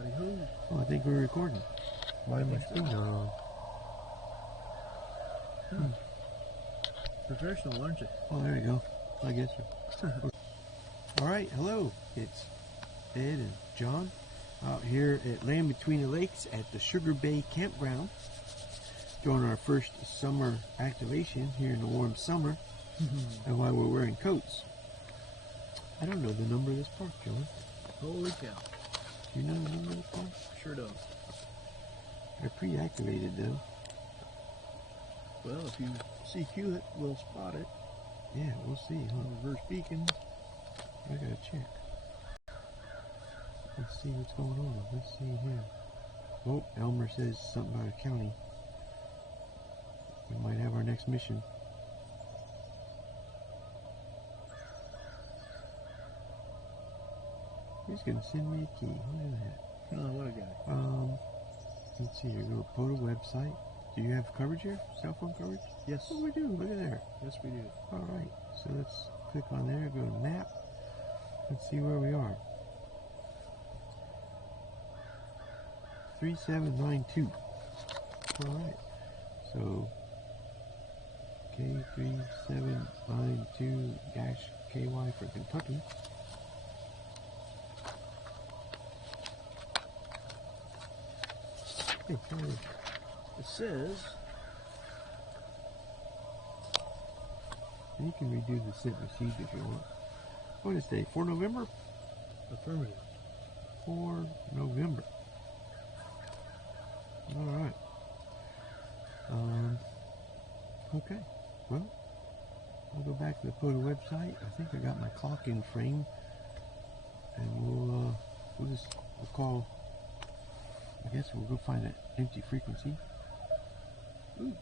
Howdy ho. Oh, I think we're recording. Why am I still not on? Professional, aren't you? Oh, there you go. I guess so. All right, hello. It's Ed and John out here at Land Between the Lakes at the Sugar Bay Campground, doing our first summer activation here in the warm summer, and while we're wearing coats. I don't know the number of this park, John. Holy cow. Do you know the number of the park? Sure don't. They're pre-activated though. Well, if you CQ it, we'll spot it. Yeah, we'll see, huh? Reverse beacon. I gotta check. Let's see what's going on. Let's see here. Oh, Elmer says something about a county. We might have our next mission. He's gonna send me a key. Look at that. Oh, what a guy. Let's see here. Go to POTA website. Do you have coverage here? Cell phone coverage? Yes. Oh, we do. Look at there. Yes, we do. All right. So let's click on there. Go to map. Let's see where we are. 3792. All right. So K3792-KY for Kentucky. Hey, it says, and you can redo the sit receive if you want. What is today? 4 November? affirmative. 4 November. All right. Okay. Well, I'll go back to the POTA website. I think I got my clock in frame, and we'll call. I guess we'll go find that empty frequency. Ooh.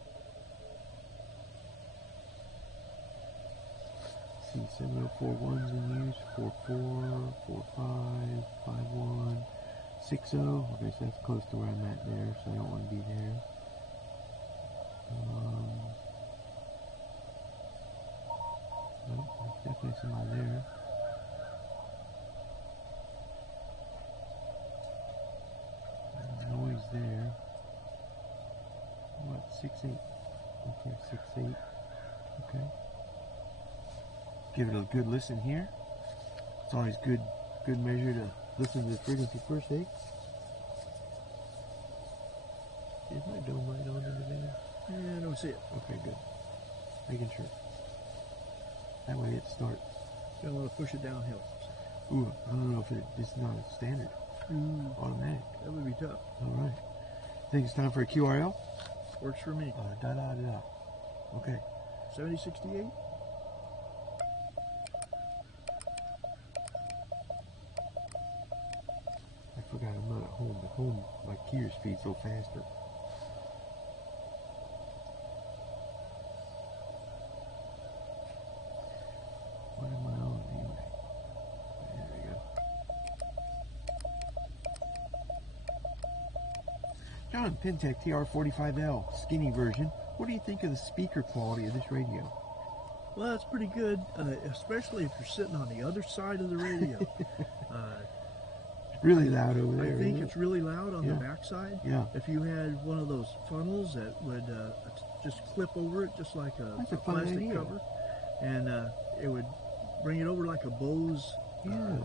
Let's see, 7041's in use, 44, 45, 51, 60. Okay, so that's close to where I'm at there, so I don't want to be there. Well, there's definitely somebody there. Noise there. What, 6.8? Okay, 6.8. Okay. Give it a good listen here. It's always good measure to listen to the frequency first, eh? Is my dome light on in the van? Yeah, I don't see it. Okay, good. Making sure. That way it starts. Don't want to push it downhill. Ooh, I don't know if it's not a standard. Automatic. That would be tough. All right. Think it's time for a QRL? Works for me. Okay. 7068. I forgot I'm not at home. At home, my keyer speed's a little faster. What am I on anyway? There we go. John, Penntek TR45L, skinny version. What do you think of the speaker quality of this radio? Well, that's pretty good, especially if you're sitting on the other side of the radio. Really loud over there. I think it's really loud on the backside. Yeah. If you had one of those funnels that would just clip over it, just like a plastic cover, and it would bring it over like a Bose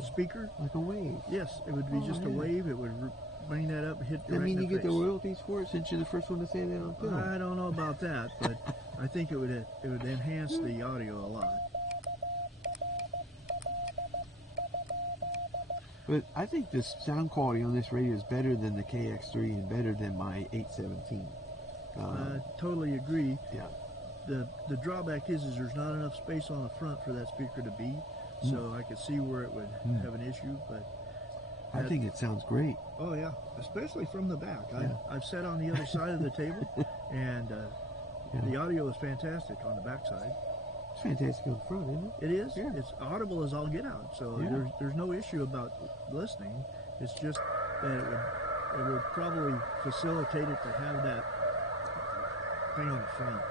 speaker. Like a wave. Yes, it would be just a wave. It would bring that up and hit Does that mean you get face. the royalties for it since you're the first one to say that on film? I don't know about that, but I think it would enhance the audio a lot. But I think the sound quality on this radio is better than the KX3 and better than my 817. I totally agree. Yeah. The drawback is there's not enough space on the front for that speaker to be, so I could see where it would have an issue. But I think it sounds great. Oh yeah, especially from the back. I've sat on the other side of the table, and the audio is fantastic on the back side. It's fantastic on the front, isn't it? It is. Yeah. It's audible as all get out. So there's no issue about listening. It's just that it would probably facilitate it to have that thing on the front.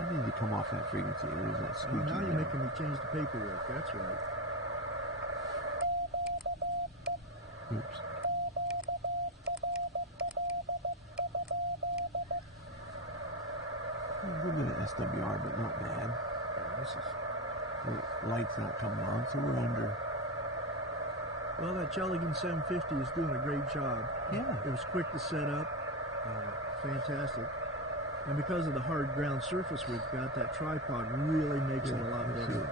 I need to come off that frequency. There's that squeaky. Now you're making me change the paperwork. That's right. Oops. SWR, but not bad. Yeah, this is. The light's not coming on, so we're under. Well, that Cheligan 750 is doing a great job. Yeah. It was quick to set up. Fantastic. And because of the hard ground surface we've got, that tripod really makes it a lot better.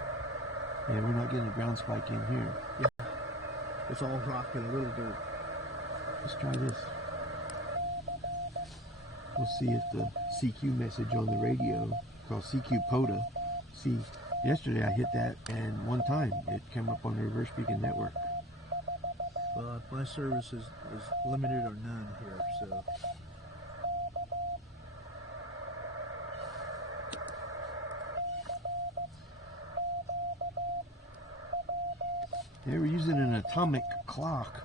Yeah, we're not getting a ground spike in here. Yeah. It's all rock and a little dirt. Let's try this. We'll see if the CQ message on the radio, called CQ POTA, see, yesterday I hit that and one time it came up on the reverse beacon network. Well, my service is limited or none here, so. They were using an atomic clock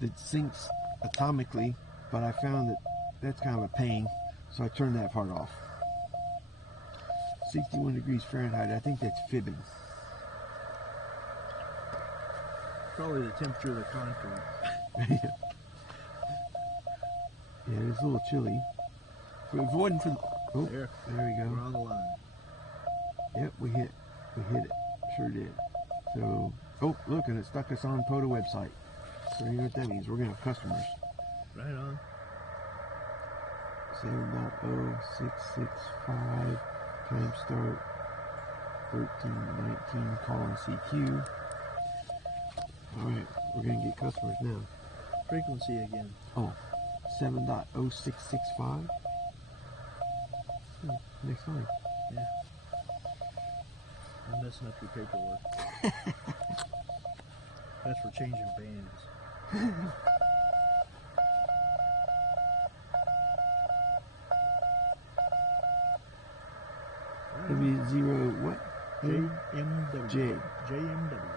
that syncs atomically, but I found that that's kind of a pain, so I turned that part off. 61 degrees Fahrenheit, I think that's fibbing. Probably the temperature of the concrete. Yeah, it's a little chilly. If it wasn't for there we go. We're on the line. Yep, we hit it. Sure did. So, look, and it stuck us on POTA website. So you know what that means? We're gonna have customers. Right on. 7.0665 time start 1319 calling CQ. Alright, we're gonna get customers now. Frequency again. 7.0665. Next time. Yeah. I'm messing up your paperwork. That's for changing bands. W0 what? JMW. JMW.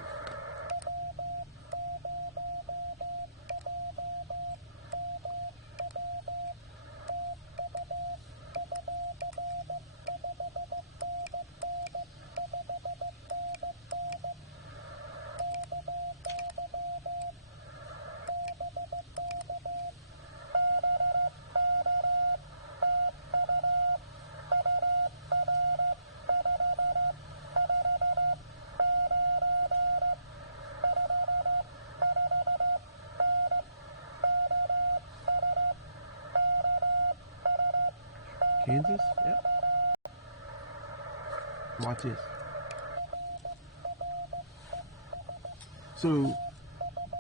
Kansas? Yep. Watch this. So,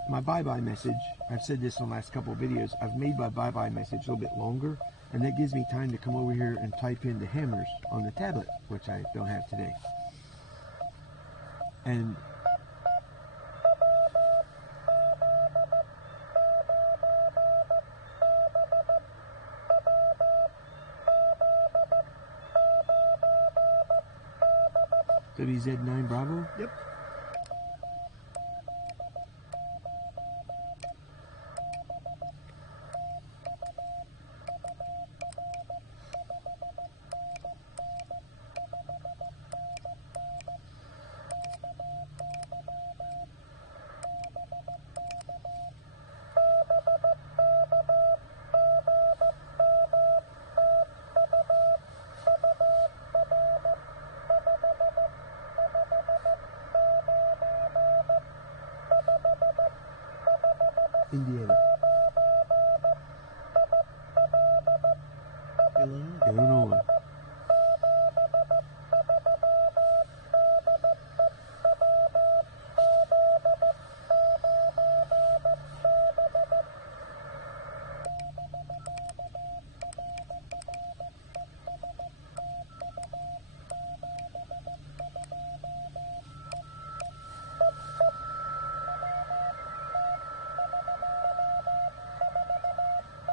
my bye-bye message, I've said this on the last couple of videos, I've made my bye-bye message a little bit longer, and that gives me time to come over here and type in the hammers on the tablet, which I don't have today. And WZ9 Bravo? Yep. Indiana. Illinois.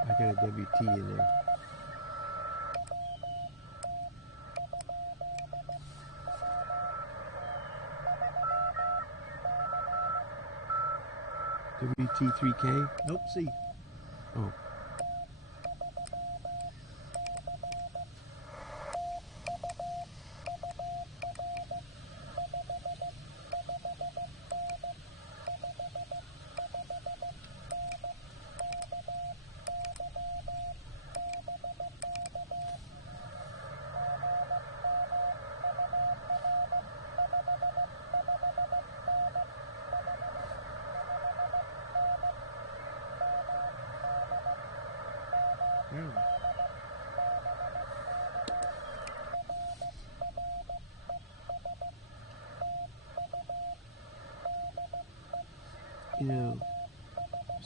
I got a WT in there. WT3K? Nope, C. Oh. you know,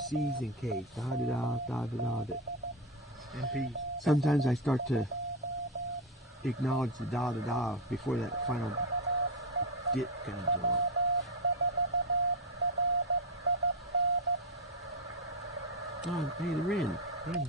C's and K's, da-da-da. And P's. Sometimes I start to acknowledge the da-da-da before that final dip comes along. Oh, hey, the Rin. Rin.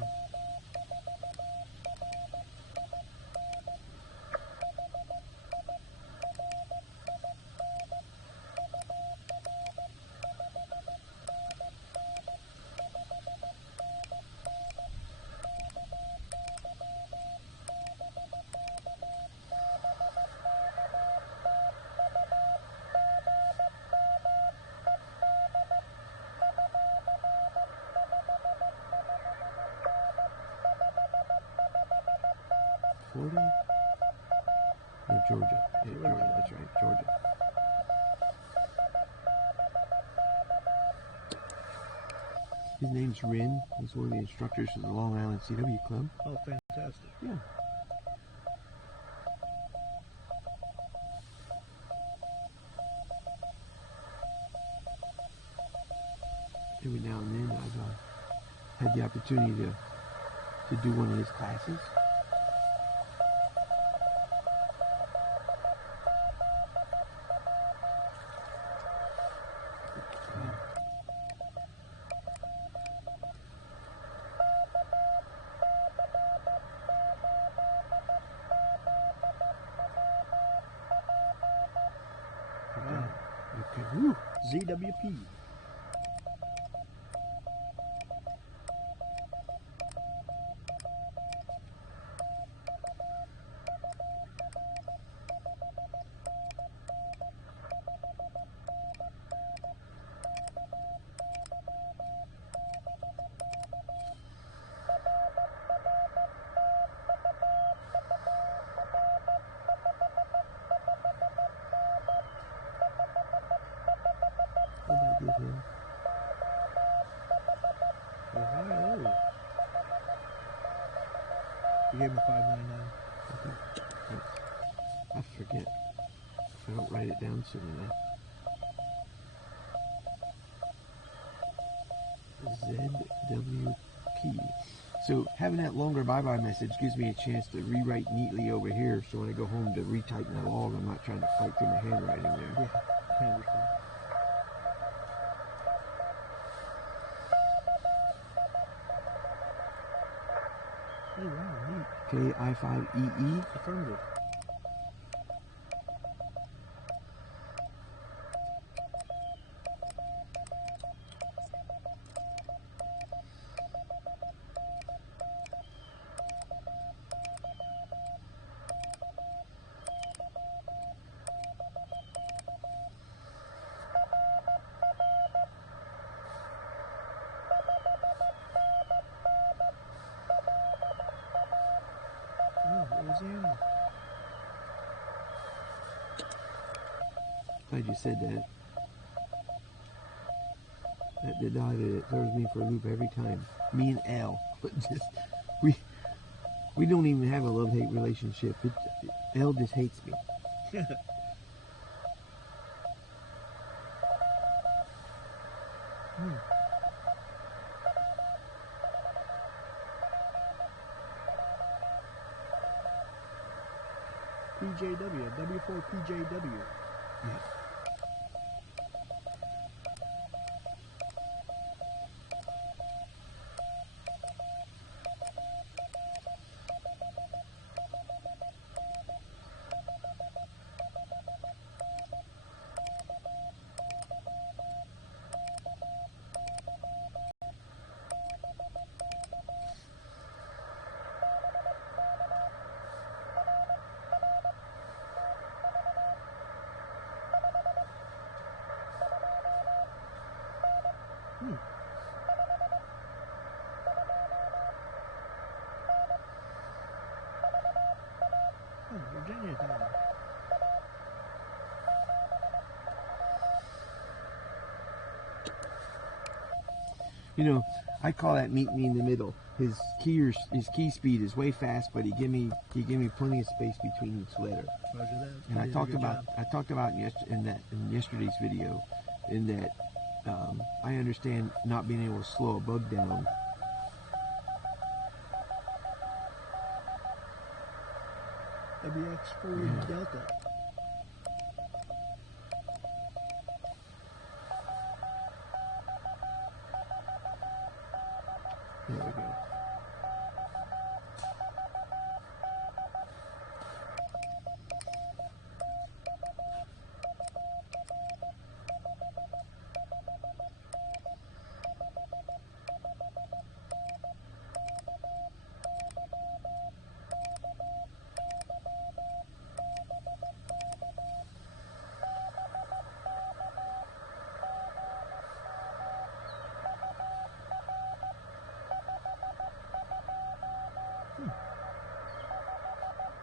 Florida? No, Georgia. Yeah, Georgia, that's right, Georgia. His name's Rin. He's one of the instructors for the Long Island CW Club. Oh, fantastic. Yeah. Every now and then I've had the opportunity to do one of his classes. Okay. Woo. ZWP. What did I give him? Ohio. You gave him a 599. Okay. Thanks. I forget. If I don't write it down soon enough. ZWP. So having that longer bye-bye message gives me a chance to rewrite neatly over here, so when I go home to retype my log, I'm not trying to fight through my handwriting there. Yeah, I understand. Oh, wow, neat. KI5EE. Affirmative. Oh, Louisiana. Glad you said that. That the dog that throws me for a loop every time. Me and Al. But just we don't even have a love-hate relationship. Al just hates me. PJW, W4PJW. Yeah. Oh, Virginia time. You know, I call that meet me in the middle. His key speed is way fast, but he give me plenty of space between each letter. Roger that. And I talked about in yesterday's video, in that I understand not being able to slow a bug down. WX40 Delta. There we go.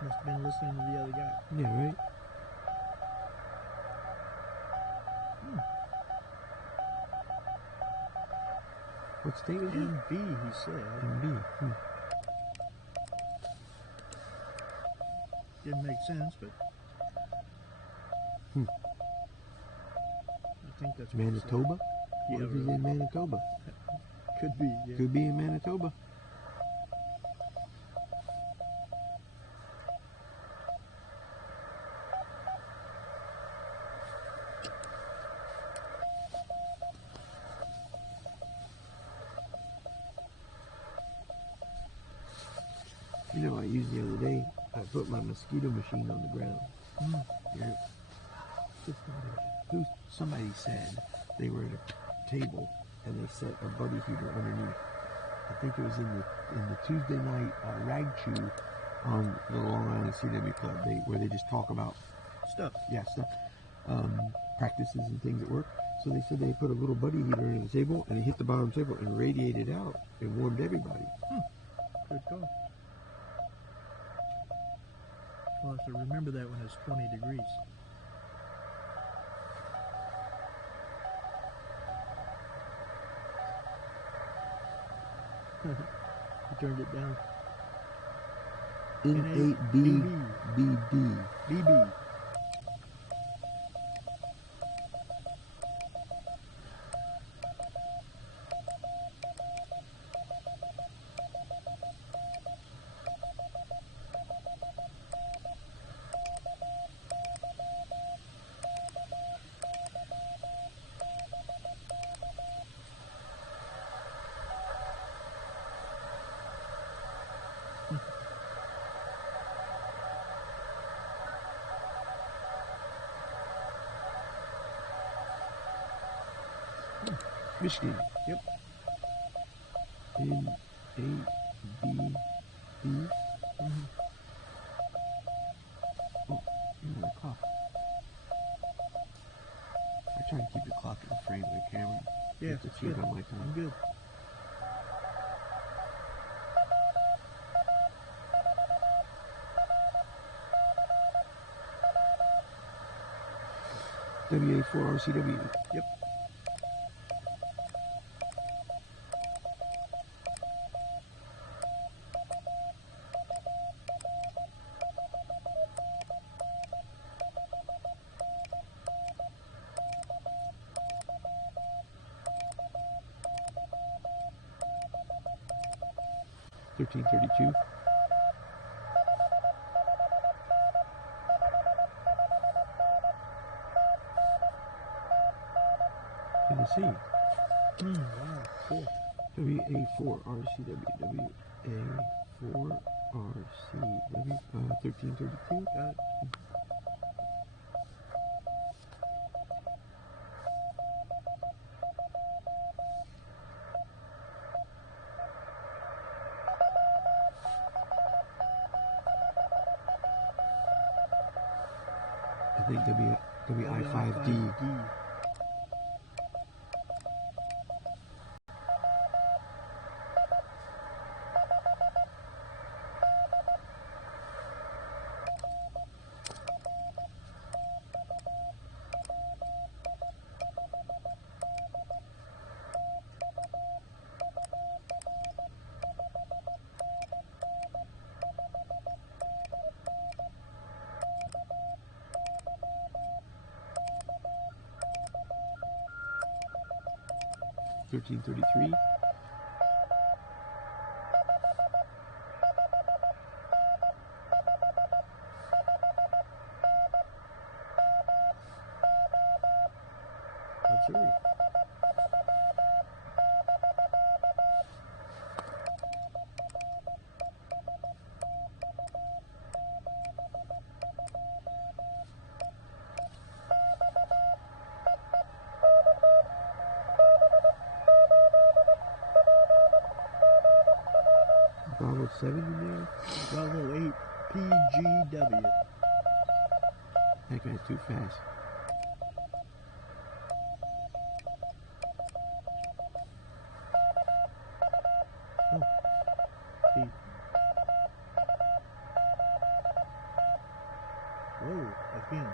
Must have been listening to the other guy. Yeah, right. What state is it? NB, he said. NB. Didn't make sense, but I think that's what he said. Manitoba? Yeah, What if he's really. in Manitoba? Could be, yeah. Could be in Manitoba. You know, I used the other day, I put my mosquito machine on the ground. Yeah. Somebody said they were at a table and they set a buddy heater underneath. I think it was in the Tuesday night rag chew on the Long Island CW Club, where they just talk about Stuff. yeah, stuff, practices and things at work. So they said they put a little buddy heater under the table and it hit the bottom table and radiated out and warmed everybody. Good call. We'll have to remember that when it's 20 degrees. You turned it down. N8BBD. BB. Michigan. Yep. N8BBD. Oh, you got a clock. I try to keep the clock in frame of the camera. Yeah, Just to it's check good. on my time. I'm good. WA4RCW. Yep. $13.32. Tennessee. Wow, cool. WA4RCW. WA4RCW. 1332. Got it. I think WI5D. 1333. Let's hurry. Bravo 7 in there. Bravo 8 PGW. That guy's too fast. Oh. He. Whoa, again.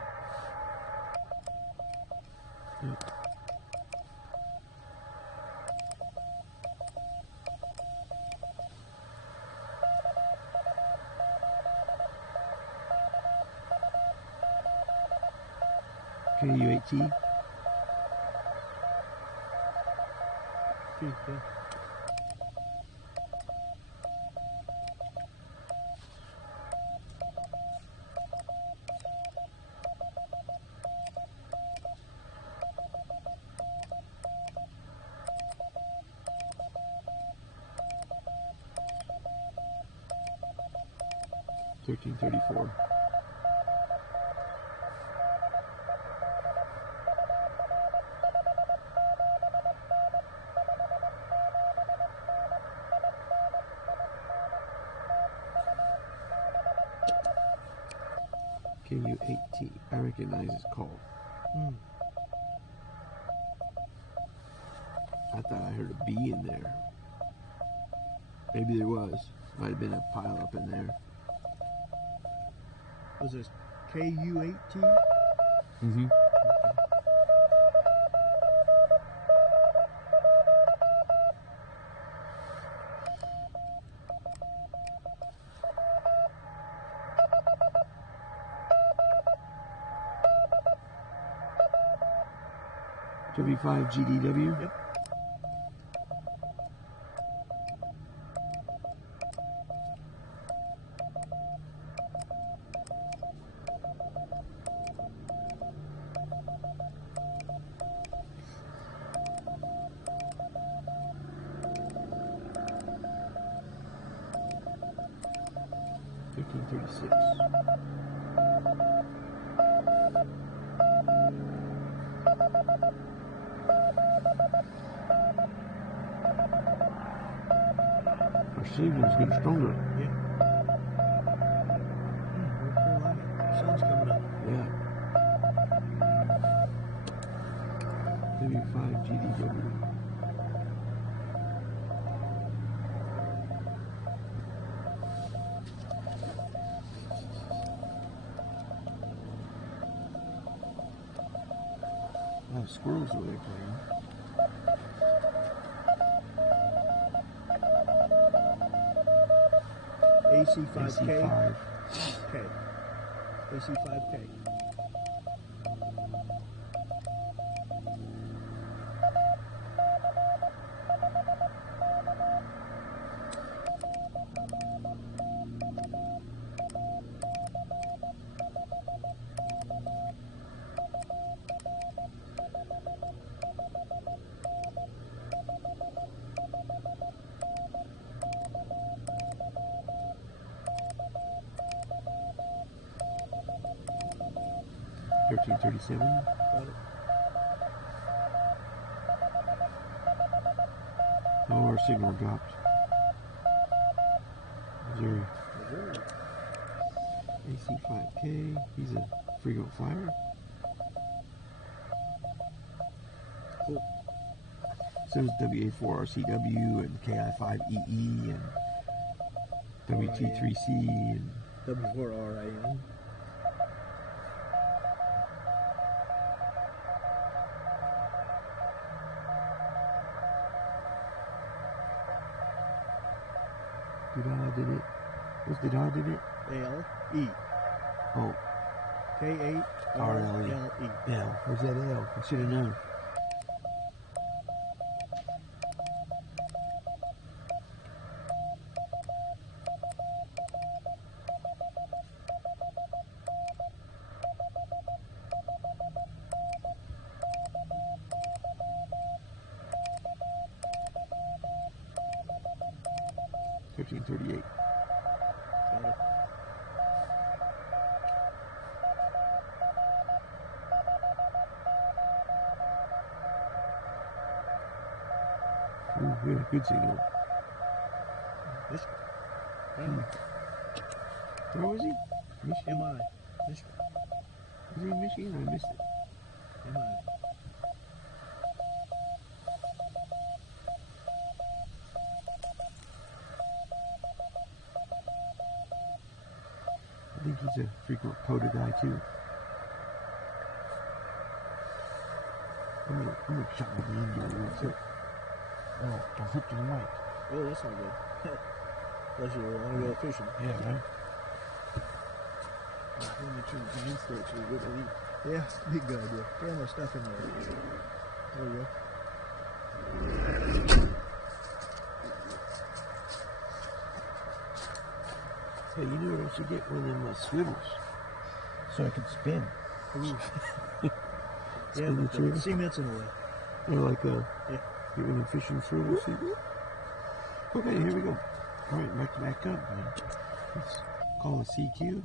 Yep. KU8T. Yeah. $13.34. KU8T. I recognize his call. I thought I heard a B in there. Maybe there was. Might have been a pile up in there. Was this KU8T? Mm-hmm. Okay. W5 GDW. Yep. $13.36. Our signal's getting stronger. Yeah. North Carolina. Sun's coming up. Yeah. W5 GDW. A lot of squirrels over there playing. AC5K. AC5. K. AC5K. $13.37. Got it. Oh, our signal dropped. Missouri. Missouri. AC5K. He's a frequent flyer. Cool. So is WA4RCW and KI5EE and WT3C and W4RIN. did it? What's the dot in it? L-E. Oh, K-8-R-L-E. L. Where's that L? I should have known. 1338. Got it. Ooh, we had a good signal. This Hmm. Where was he? Michigan. MI. Michigan. Was he in Michigan? I missed it. MI. I think he's a frequent POTA guy too. I'm gonna shut my game down real quick. Oh, don't hook to the mic. Oh, that's not good. Unless you want to go fishing. Yeah, right. Yeah, be good idea. Throw my stuff in there. There we go. Hey, you know what I should get? One of them swivels. So I could spin. Ooh. Yeah, Spin the but the trigger. cement's in the way. Or like Yeah. you're in a fishing swivel seat. Okay, here we go. All right, back up. Let's call a CQ.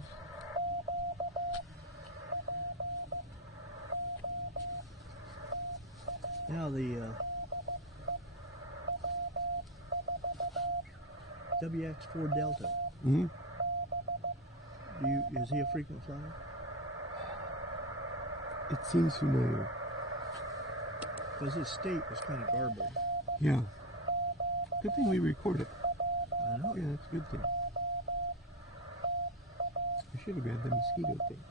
Now the WX4 Delta. Mm-hmm. Is he a frequent flyer? It seems familiar. Because his state was kind of garbled. Yeah. Good thing we recorded. I know. Yeah, that's a good thing. I should have grabbed the mosquito thing.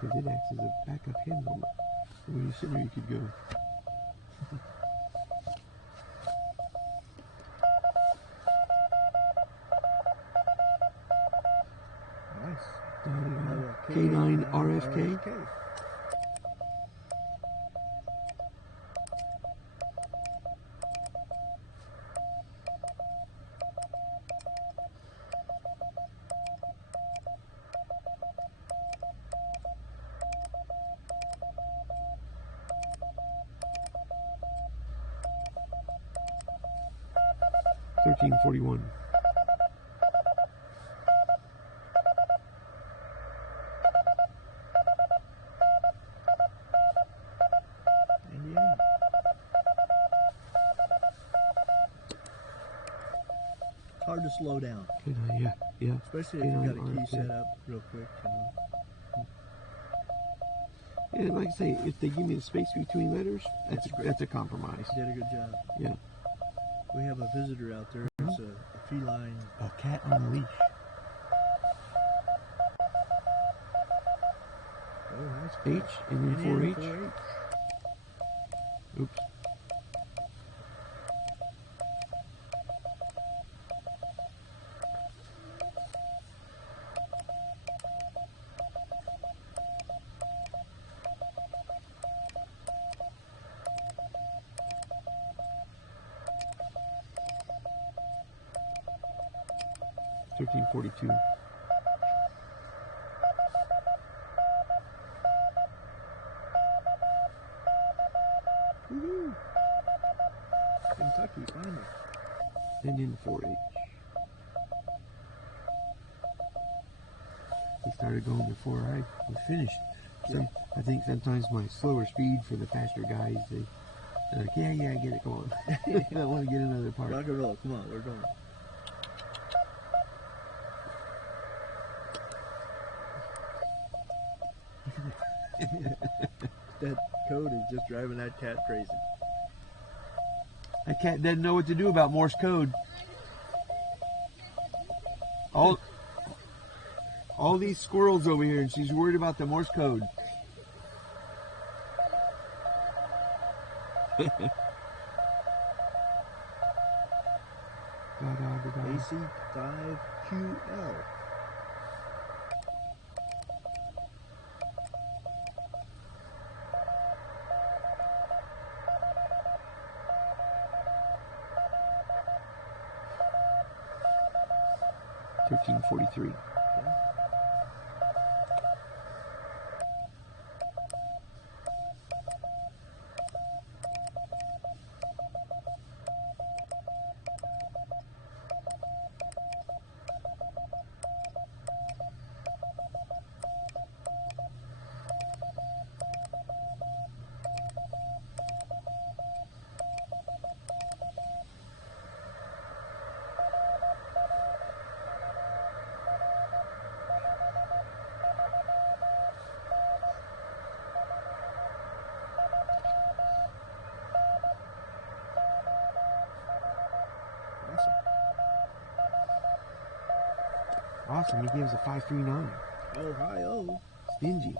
Because it acts as a backup hand warmer. And when you're sitting there, you could go. Nice. K9 RFK. RFK. $13.41. Indiana. It's hard to slow down, Yeah, yeah. especially if you've got a key RFK. set up real quick. Yeah, like I say, if they give me the space between letters, that's a compromise. Did a good job. Yeah. We have a visitor out there. It's a feline. A cat on a leash. Oh, nice. H and then Indiana 4H. 4H. Oops. $13.42. Woohoo! Kentucky, finally. And then 4H. We started going before I was finished. So I think sometimes my slower speed for the faster guys, they're like, yeah, I get it, come on. I want to get another part. Rock and roll, come on, we're going. That code is just driving that cat crazy. That cat doesn't know what to do about Morse code. All these squirrels over here, and she's worried about the Morse code. AC5QL. $13.43. Awesome. He gave us a 539. Ohio. Stingy.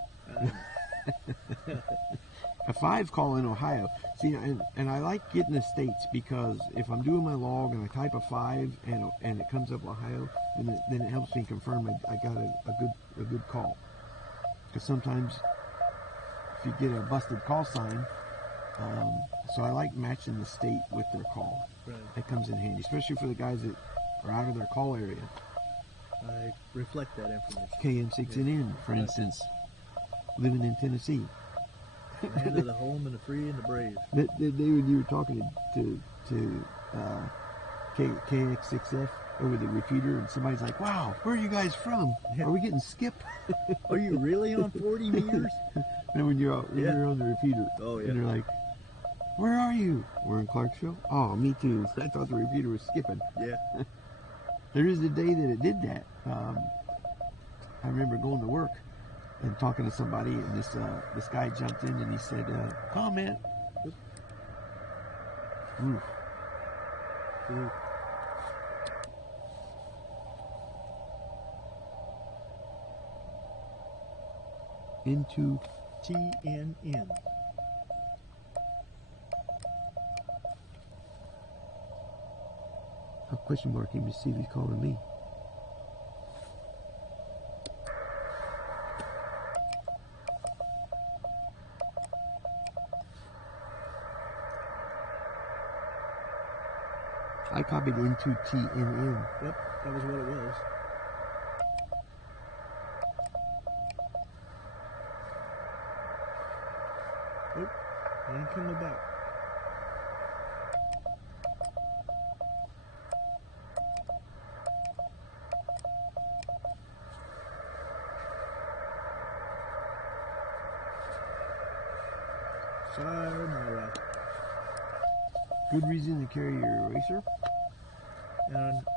A 5 call in Ohio. See, and I like getting the states because if I'm doing my log and I type a 5 and it comes up Ohio, then it helps me confirm I got a good call. Because sometimes if you get a busted call sign, so I like matching the state with their call. Right. That comes in handy, especially for the guys that are out of their call area. I reflect that information. KM6NN, for instance, living in Tennessee. Land of the home and the free and the brave. That day when you were talking to KX6F over the repeater, and somebody's like, "Wow, where are you guys from? Are we getting skipped? Are you really on 40 meters?" And when you're on the repeater, and they're like, "Where are you?" "We're in Clarksville." "Oh, me too. I thought the repeater was skipping." Yeah. There is a day that it did that. I remember going to work and talking to somebody, and this guy jumped in and he said, "Comment." Oof. Into TNN. a question mark him to see if he's calling me. I copied into TNN. Yep, that was what it was. Oop, he ain't coming back. Sayonara. Good reason to carry your eraser.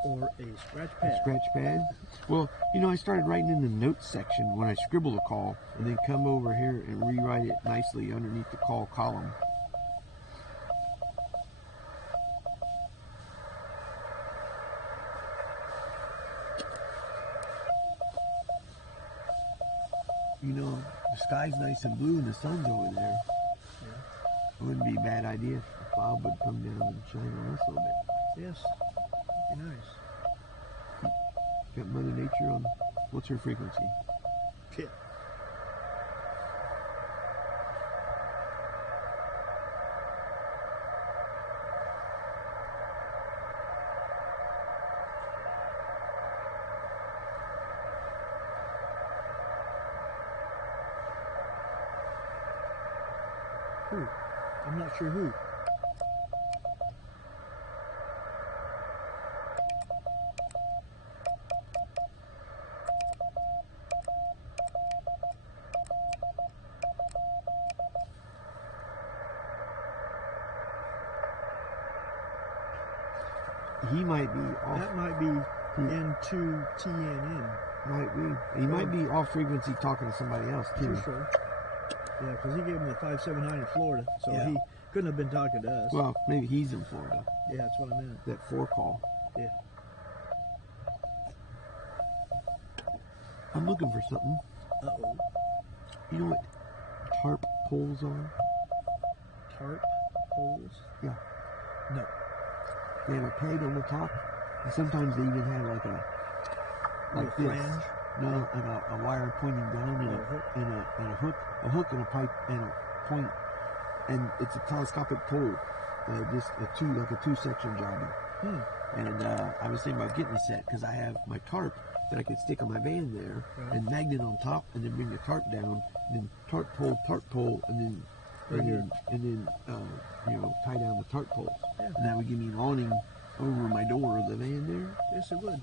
Or a scratch pad. A scratch pad. Well, you know, I started writing in the notes section when I scribble a call, and then come over here and rewrite it nicely underneath the call column. You know, the sky's nice and blue and the sun's over there. Yeah. It wouldn't be a bad idea if the cloud would come down and shine on us a little bit. Yes. Be nice. Got Mother Nature on, what's her frequency? Yeah. Who? I'm not sure who. He might be off. That might be into TNN. Might be. He might be off frequency talking to somebody else too. Sure. Yeah, because he gave him the 579 in Florida, so he couldn't have been talking to us. Well, maybe he's in Florida. Yeah, that's what I meant. That 4 call. Yeah. I'm looking for something. Uh-oh. You know what tarp poles are? Tarp poles? Yeah. No. They have a peg on the top, and sometimes they even have like a this. Flange? No, and a wire pointing down, and a hook and a pipe and a point, and it's a telescopic pole, just a 2-section jobbing. And I was thinking about getting a set because I have my tarp that I could stick on my van there, and magnet on top, and then bring the tarp down, and then tarp pole, and then you know, tie down the tarp poles. Yeah. And that would give me an awning over my door of the van there. Yes, it would.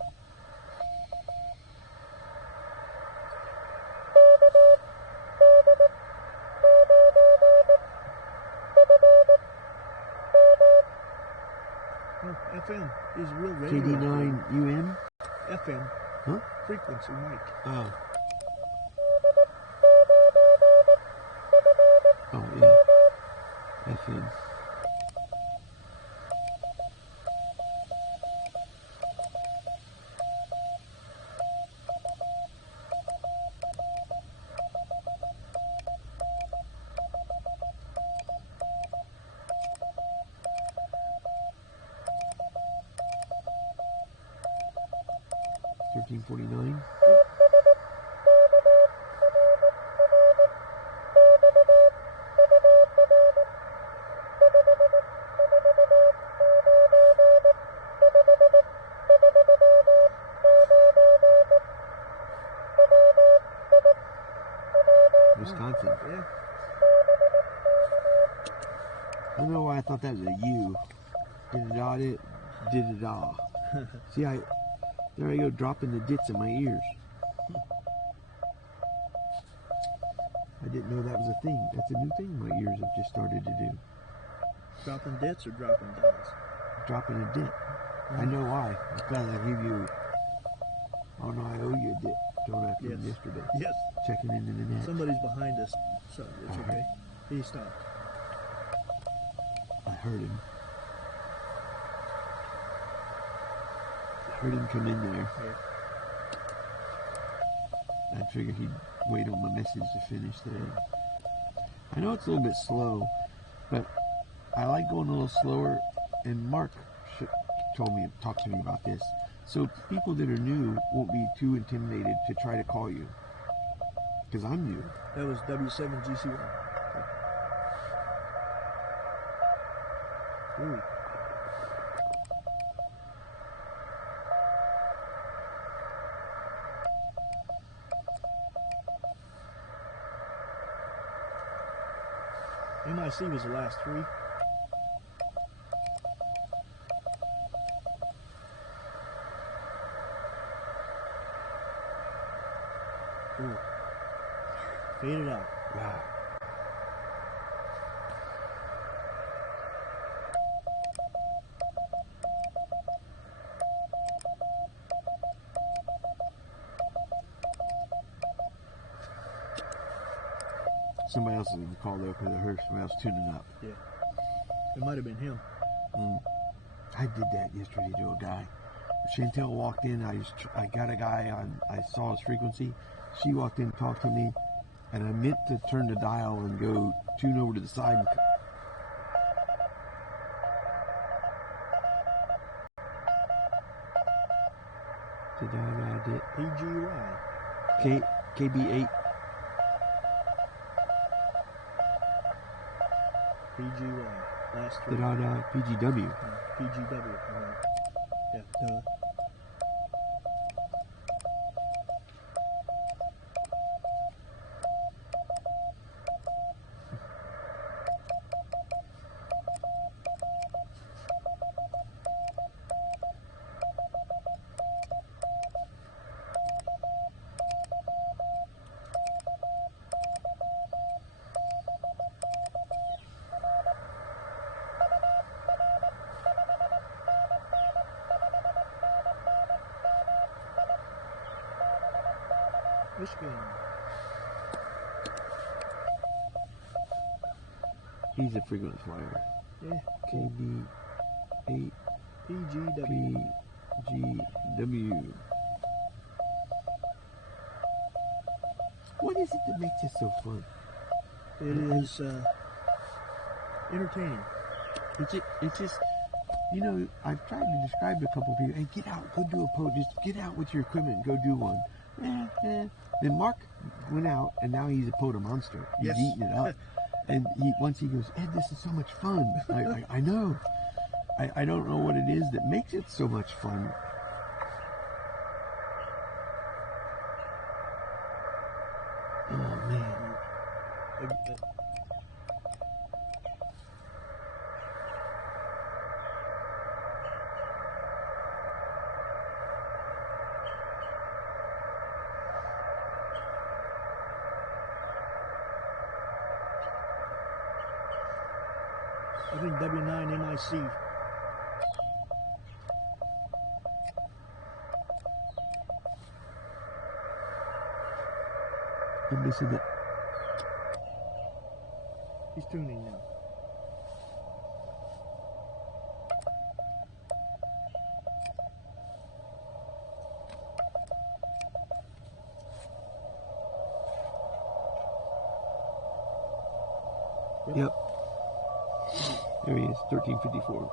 Oh, FM is real radio. KD9 UM? FM. Huh? Frequency mic. Oh. Oh, yeah. FM. 1349. Wisconsin. Yeah. I don't know why I thought that was a U. Did-a-da. See, there I go dropping the dits in my ears. I didn't know that was a thing. That's a new thing my ears have just started to do. Dropping dits or dropping dials? Dropping a dit. I know why. Because I gave you... Oh no, I owe you a dit. Don't have to Yes. yesterday. Yes. Checking into the net. Somebody's behind us, so it's All okay. right. He stopped. I heard him. I heard him come in there. Yeah. I figured he'd wait on my message to finish there. I know it's a little bit slow, but I like going a little slower. And Mark talked to me about this. So people that are new won't be too intimidated to try to call you. Because I'm new. That was W7GC1. Ooh. MIC was the last three. Ooh. Faded out. Wow. Somebody else is in the call though, because I heard somebody else tuning up. Yeah. It might have been him. I did that yesterday to a guy. Chantel walked in. I got a guy on. I saw his frequency. She walked in, talked to me, and I meant to turn the dial and go tune over to the side. Did I did PGY. KB8. PGY. Last three. Did I PGW. PGW. Yeah. Michigan. He's a frequent flyer. Yeah. KB8 PGW. PGW. What is it that makes it so fun? It is entertaining. It's just, you know, I've tried to describe to a couple of people, hey, get out, go do a POTA, just get out with your equipment and go do one. Then Mark went out, and now he's a POTA monster. He's Yes. eating it up. And once he goes, Ed, this is so much fun. I know. I don't know what it is that makes it so much fun. Oh, man. I think W9 MIC. I'm missing that. He's tuning now. Yep. There he is, 1354.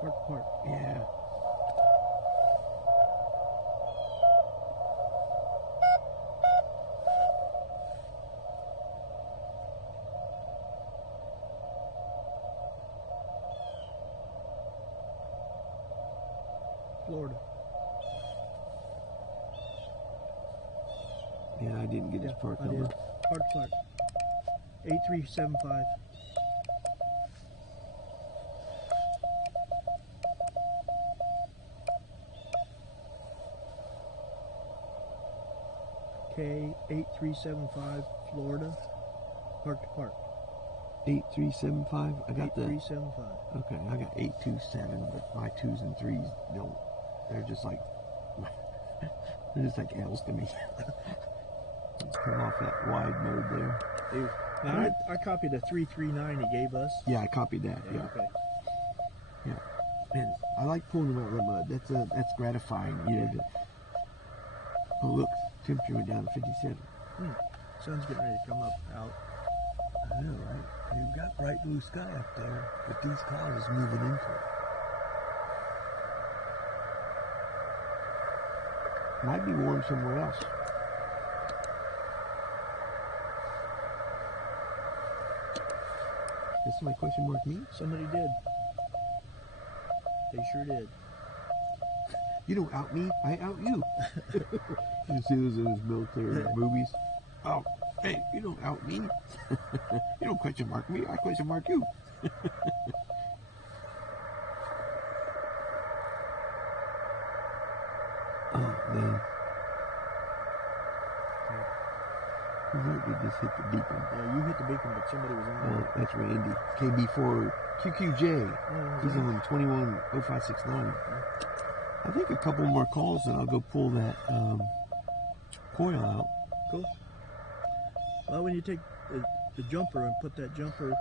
Park to park. Yeah. Florida. Yeah, I didn't get his park I number. did. Park to park. 8375. K8375 Florida. Park to park. 8375. I got the. 8375. Okay, I got 827, but my 2s and 3s don't. They're just like L's to me. Let's come off that wide mode there. Now, Right. I copied the 339 he gave us. Yeah, I copied that. Yeah. Okay. Yeah. And I like pulling them out of the mud. That's gratifying. You know. Oh look, temperature went down to 57. Sun's getting ready to come up out. I know, right? You've got bright blue sky up there, but these clouds is moving into it. Might be warm somewhere else. Did somebody question mark me? Somebody did. They sure did. You don't out me, I out you. You see those in those military movies? Oh, hey, you don't out me. You don't question mark me, I question mark you. Oh, man. They just hit the beacon. Yeah, you hit the beacon, but somebody was on Oh, it. that's Randy. KB4 QQJ. Oh, He's yeah. on 210569. I think a couple more calls and I'll go pull that coil out. Cool. Well, when you take the jumper and put that jumper,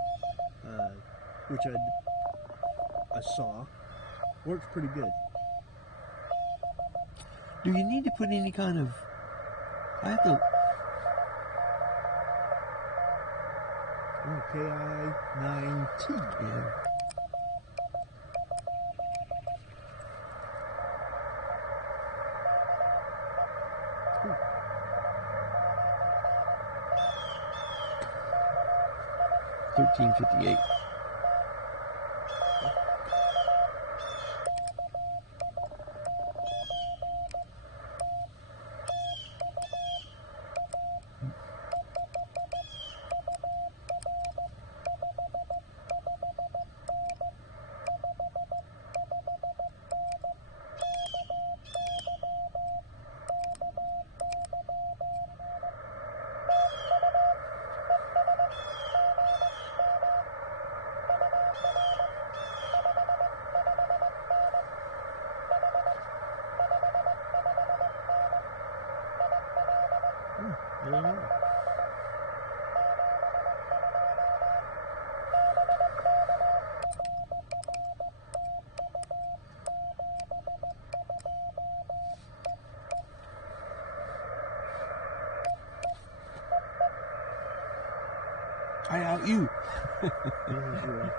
which I saw, works pretty good. Do you need to put any kind of... I have to... Oh, KI9T. Yeah. Ooh. 1358. I don't know. I out you. Yeah.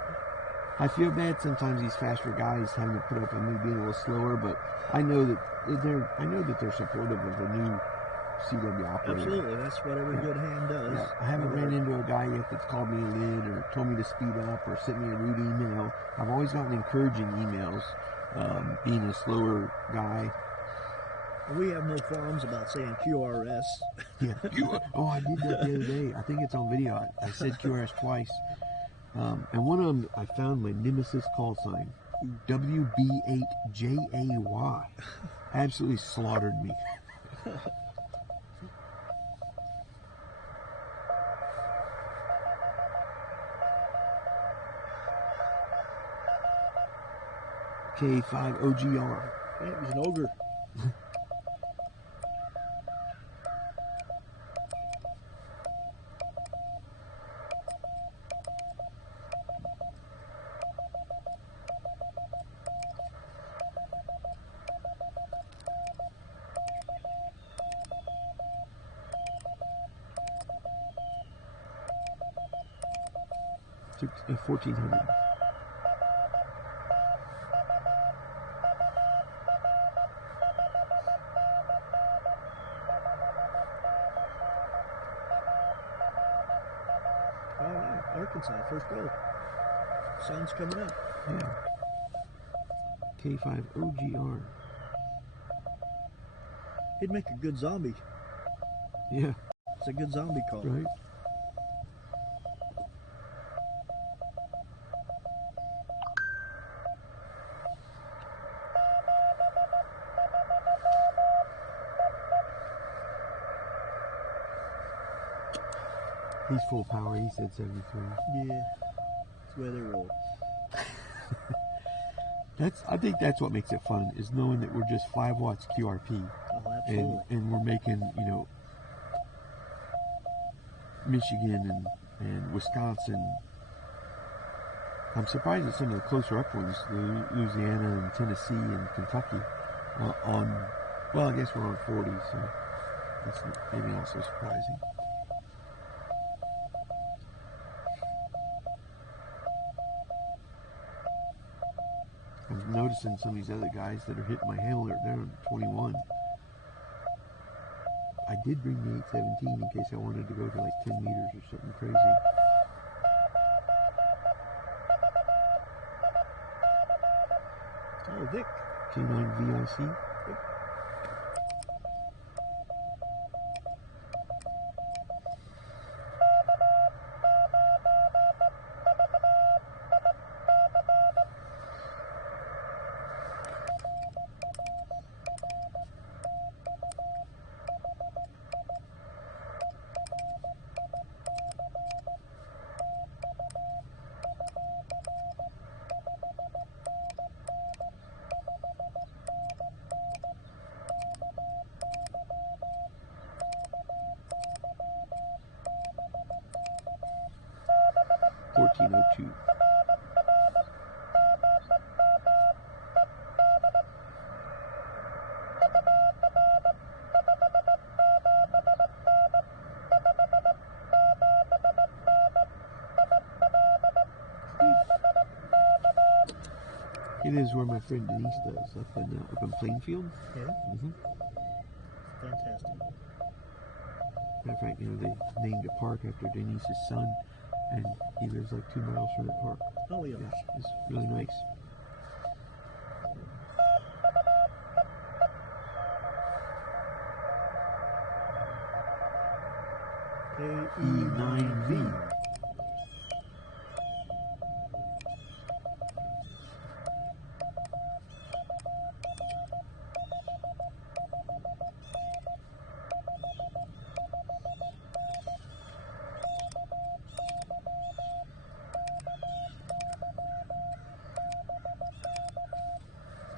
I feel bad sometimes these faster guys having to put up with me being a little slower, but I know that they're supportive of the new CW operator. Absolutely, that's what every good hand does. Yeah, I haven't ran into a guy yet that's called me a lid or told me to speed up or sent me a rude email. I've always gotten encouraging emails, being a slower guy. We have no qualms about saying QRS. Yeah. Oh, I did that the other day. I think it's on video. I said QRS twice. And one of them, I found my nemesis call sign. WB8JAY. Absolutely slaughtered me. K5OGR. It was an ogre. second side, first row. Sun's coming up. Yeah. K5OGR. He'd make a good zombie. Yeah. It's a good zombie call. Right. He's full power. He said 73. Yeah. That's the way they roll. I think that's what makes it fun, is knowing that we're just 5 watts QRP. Oh, absolutely. And we're making, you know, Michigan and Wisconsin. I'm surprised at some of the closer up ones, Louisiana and Tennessee and Kentucky, well, I guess we're on 40, so that's maybe not so surprising. I'm noticing some of these other guys that are hitting my handler, they're on 21. I did bring the 817 in case I wanted to go to like 10 meters or something crazy. Oh, Vic. K9 VIC. Vic. $14.02. It is where my friend Denise does, up in Plainfield. Yeah. Mm-hmm. Fantastic. Matter of fact, you know, they named a park after Denise's son, and he lives like 2 miles from that park. Oh, yeah. Yeah, it's really nice. KE9V.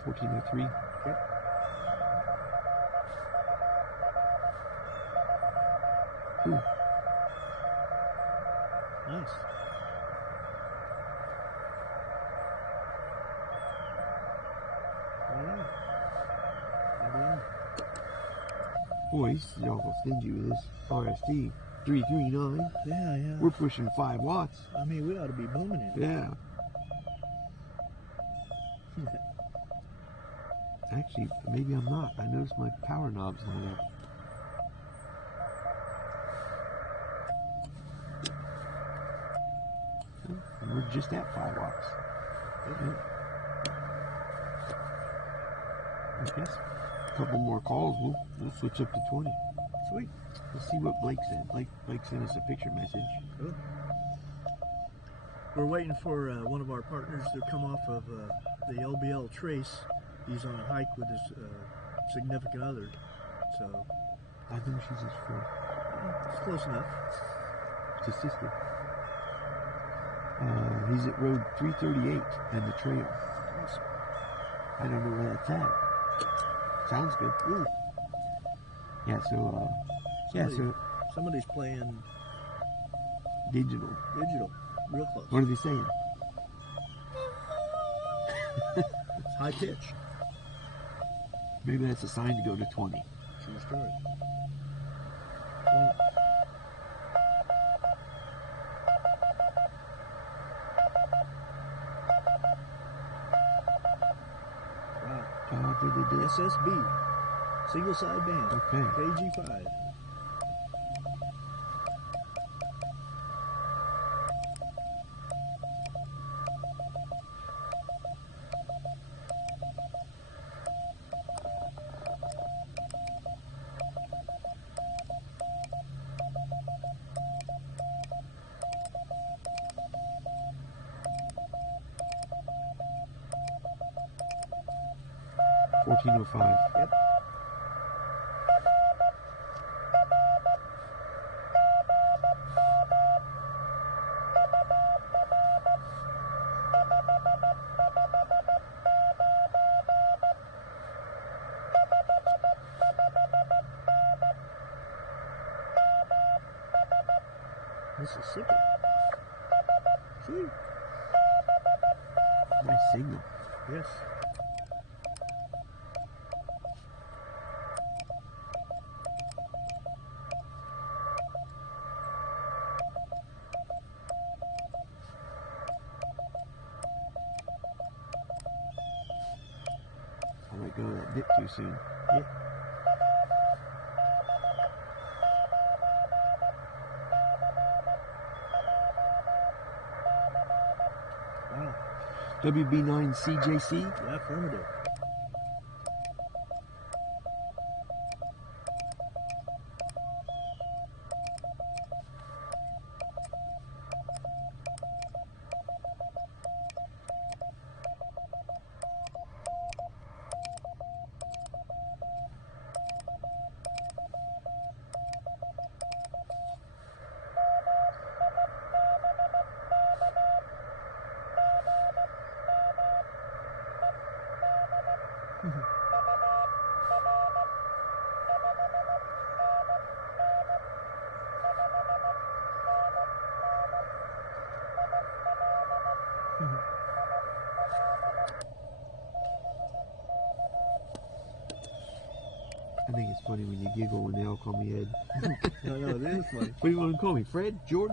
$14.03. Yep. Ooh. Nice. Yeah. Boy, he's awful stingy with this RSD. 339. Yeah, yeah. We're pushing 5 watts. I mean, we ought to be booming it. Yeah. Actually, maybe I'm not. I noticed my power knob's not up. And we're just at 5 watts. Yeah. I guess a couple more calls, we'll switch up to 20. Sweet. Let's see what Blake said. Blake sent us a picture message. Cool. We're waiting for one of our partners to come off of the LBL Trace. He's on a hike with his significant other. So I think she's his friend. it's close enough. It's his sister. He's at road 338 and the trail. Awesome. I don't know where that's at. Sounds good. Ooh. Yeah, so Somebody's playing digital. real close. What are they saying? It's high pitch. Maybe that's a sign to go to 20. True story. Wow. SSB. Single side band. Okay. KG5. 1405. Yep. Mississippi. Sweet. Nice signal. Yes. I might go to that dip too soon. Yeah. Wow. WB9CJC. Yeah, affirmative. I think it's funny when you giggle when they all call me Ed. I know, it is funny. What do you want to call me? Fred? George?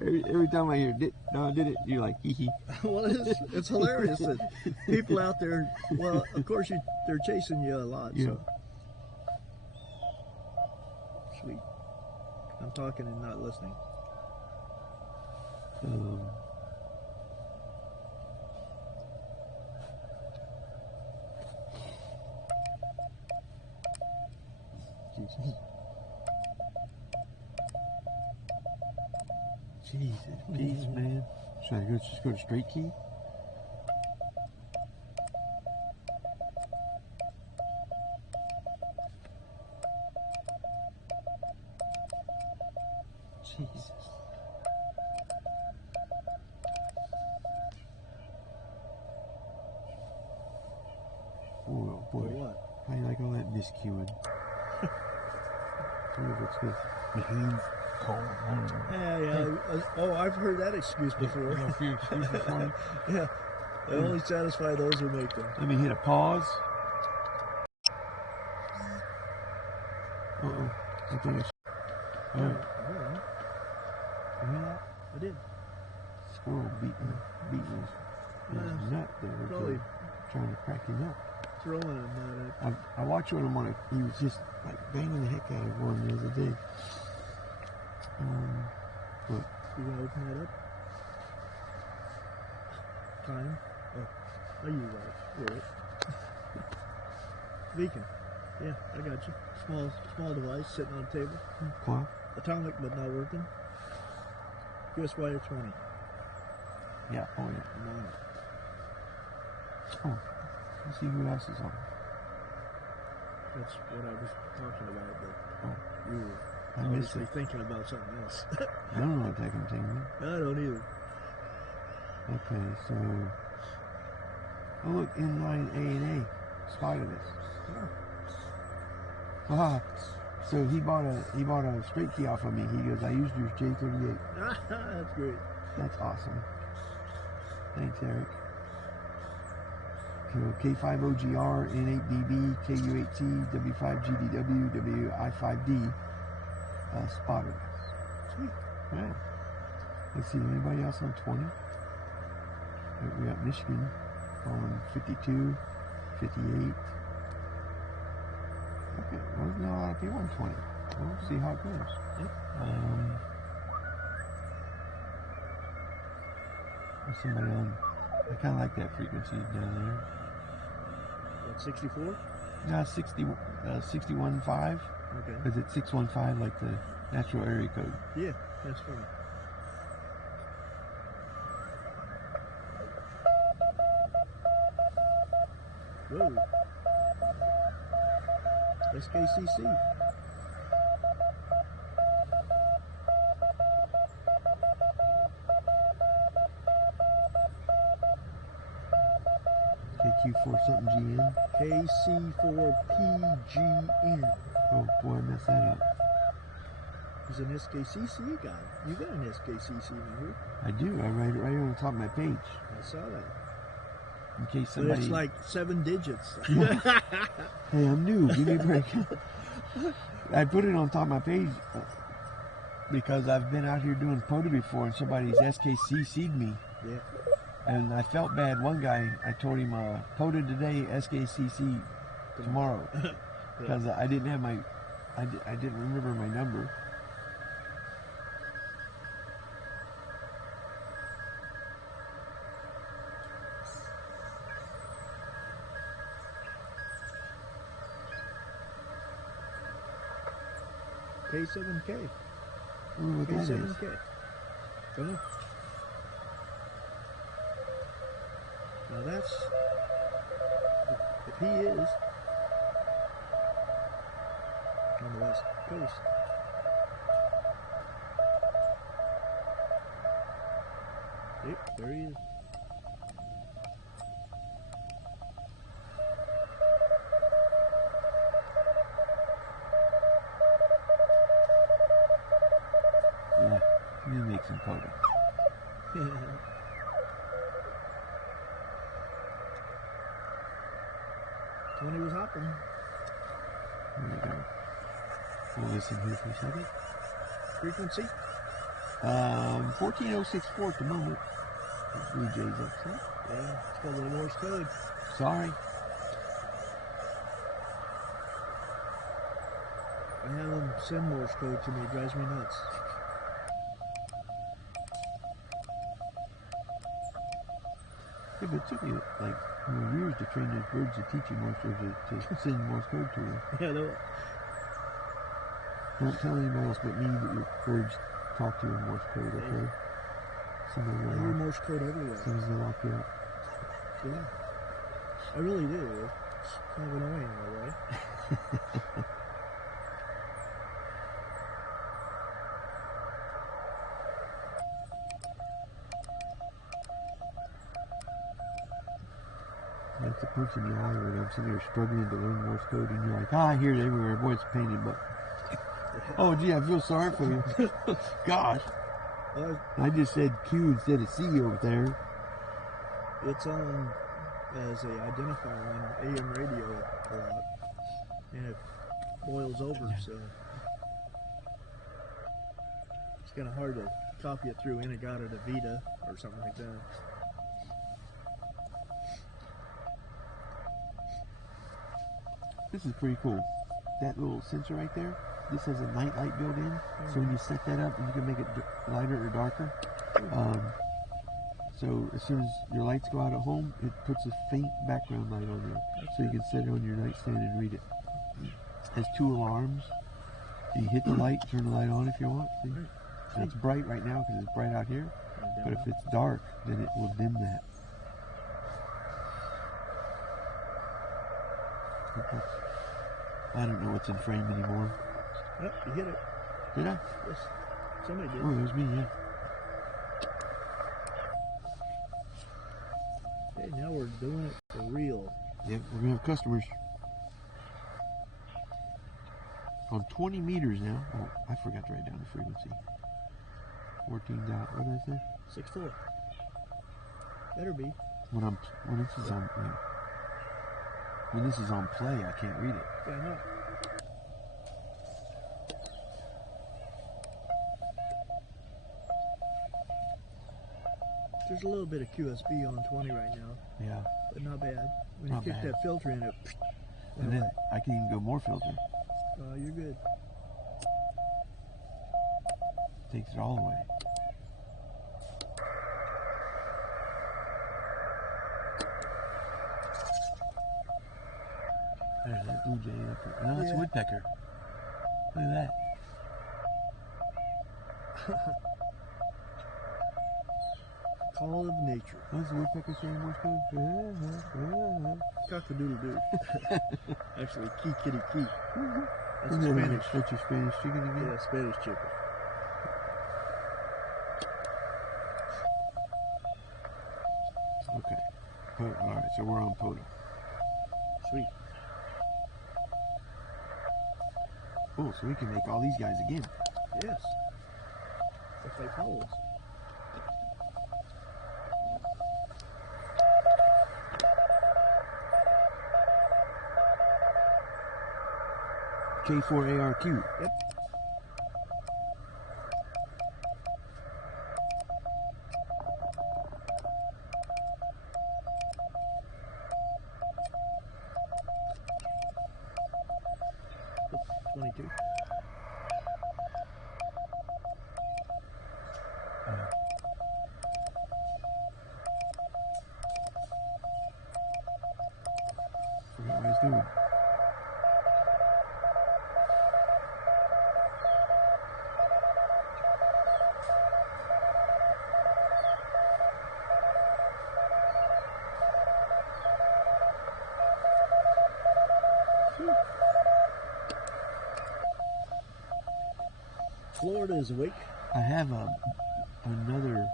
every time I hear no, I did it, you're like, hee hee. Well, it's hilarious that people out there, well, of course, they're chasing you a lot, Yeah. so. Sweet. I'm talking and not listening. Jesus, geez, man. Should I just go to straight key? Jesus. Oh boy. For what? How do you like all that miscuing? What's this? My hands cold. Oh, I've heard that excuse before. You know, a few excuses for me. Yeah, they only satisfy those who make them. Let me hit a pause. Uh-oh. I think I should. Oh, hold on. You hear that? I did. Squirrel beating his nut there. Probably trying to crack him up. throwing him at it. I watched one of them he was just like banging the heck out of one the other day. But You gonna open that up? Time? Oh, you right. Beacon. Yeah, I got you. Small device sitting on the table. clock? Atomic but not working. US wire 20. Yeah, oh yeah. I'm on it. Oh, let's see who else is on. That's what I was talking about, but you were I missed obviously it. thinking about something else. I don't know what that contains. I don't either. Okay, so oh look, inline A&A spotted us. Ah, so he bought a straight key off of me. He goes, I used your J38. That's great. That's awesome. Thanks, Eric. So K5OGR, N8BB, KU8T, W5GDW, WI5D spotted us. Sweet. Yeah. Let's see, anybody else on 20? We got Michigan on 52, 58. Okay, well, there's not a lot of people on 20. We'll see how it goes. Yep. There's somebody on, I kind of like that frequency down there. What, 64? No, 61.5. Okay. Because it's 615 like the natural area code. Yeah, that's funny. Whoa. SKCC. KQ4 something GN. KC4PGN. Oh boy, I messed that up. He's an SKCC guy. You got an SKCC number. I do. I write it right on the top of my page. I saw that. In case But somebody... it's like 7 digits. Hey, I'm new. Give me a break. I put it on top of my page because I've been out here doing POTA before and somebody's SKCC'd me. Yeah. And I felt bad. One guy, I told him, POTA today, SKCC tomorrow. Because I didn't have my... I didn't remember my number. K7K. I wonder what that is. K7K. Don't know. Now that's... If he is on the West Coast. Yep, there he is. Yeah, you make some POTA. Tony was hopping. There we go. We'll listen here for a second. Frequency? 14064 at the moment. Blue Jays upset. Yeah, it's got a little Morse code. Sorry. I have them send Morse code to me. It drives me nuts. Yeah, but it took me like years to train those birds to teach you Morse code, to send Morse code to you. Yeah, no. Don't tell anybody else but me that your birds talk to you in Morse code, okay? Somebody I will hear lock, Morse code everywhere. somebody's gonna lock you up. Yeah. I really do. It's kind of annoying in a way. That's a punch in the eye when somebody's struggling to learn Morse code and you're like, I hear it everywhere, boy, it's a pain in the butt. Oh, gee, I feel sorry for you. Gosh. I just said Q instead of C over there. It's on as a identifier on AM radio a lot, and it boils over, so it's kind of hard to copy it through Inagata to Vita or something like that. This is pretty cool. That little sensor right there, this has a night light built in, so when you set that up, you can make it lighter or darker. So as soon as your lights go out at home, it puts a faint background light on there, so you can set it on your nightstand and read it. It has 2 alarms. So you hit the light, turn the light on if you want. See? And it's bright right now because it's bright out here, but if it's dark, then it will dim that. I don't know what's in frame anymore. Oh, you hit it. Did I? Yes. Somebody did. Oh, it was me, yeah. Okay, now we're doing it for real. Yep, we're going to have customers. On 20 meters now. Oh, I forgot to write down the frequency. 14 dot, what did I say? 6.4. Better be. When this is on, when this is on play, I can't read it. Yeah, I know. There's a little bit of QSB on 20 right now. Yeah. But not bad. When Not you kick bad. that filter in, it... And then I can even go more filter. You're good. Takes it all away. There's that blue jay up there. Oh, that's a woodpecker. Look at that. call of nature. What's the woodpecker saying, Morse code? Cock-a-doodle-doo. Actually, key, kitty, key. That's a Spanish. That's your Spanish chicken again? Yeah, Spanish chicken. Okay. Alright, so we're on POTA. Sweet. Oh, so we can make all these guys again. Yes. If they follow us. K4ARQ. Yep. Oh, 22. Forgot what I was doing. Florida is awake. I have another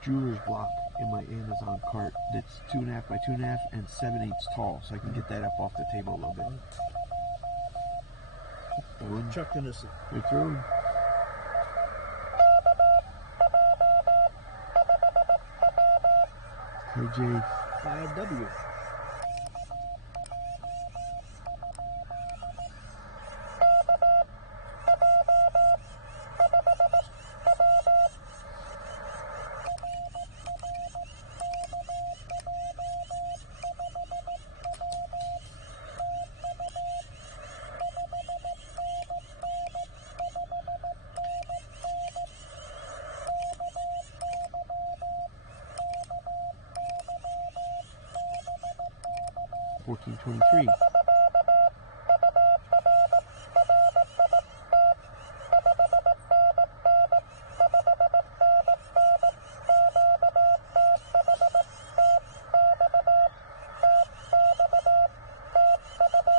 jeweler's block in my Amazon cart that's 2.5 by 2.5 and 7/8 tall, so I can get that up off the table a little bit. Throwing. Chucking us. They're throwing. KJ. 5W. $14.23.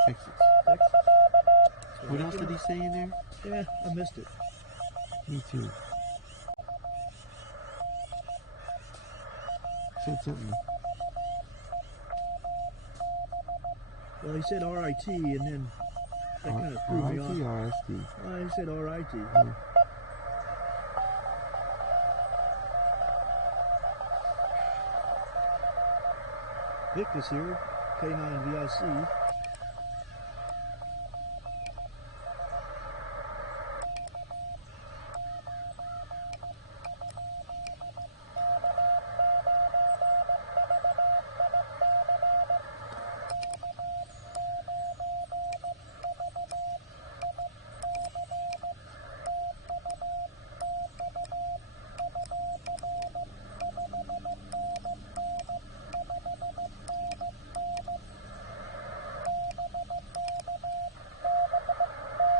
Texas. What else did he say in there? Yeah, I missed it. Me too. Said something. Well, he said RIT, and then that kind of threw me off. RIT or RST? Well, he said RIT. Oh. Vic is here, K9VIC.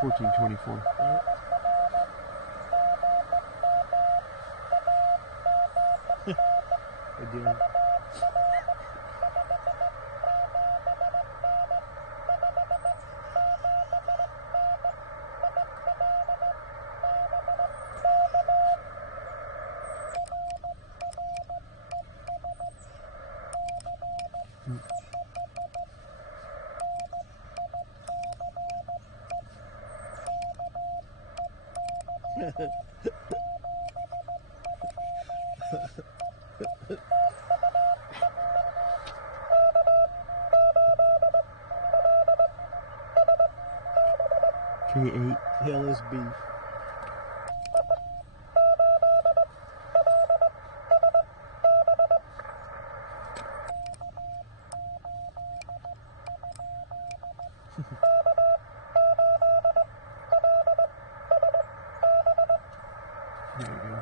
$14.24. Again. K8. Hell is beef. There we go.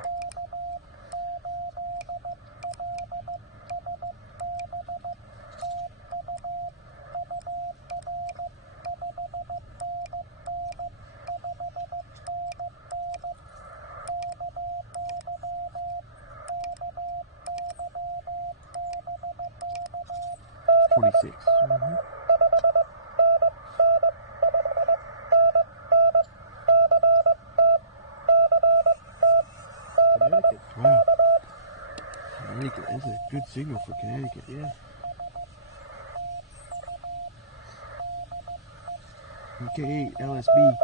26. Mm-hmm. Connecticut. Wow. Connecticut. That's a good signal for Connecticut. Yeah. Okay, LSB.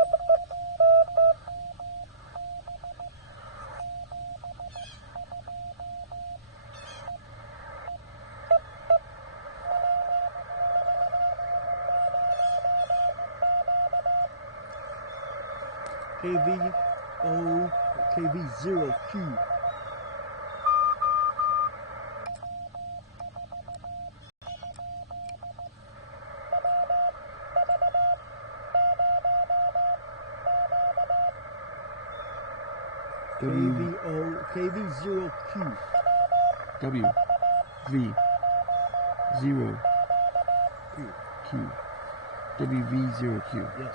KV0Q. KV0Q. W V 0 Q. Q. WV0Q. Yes.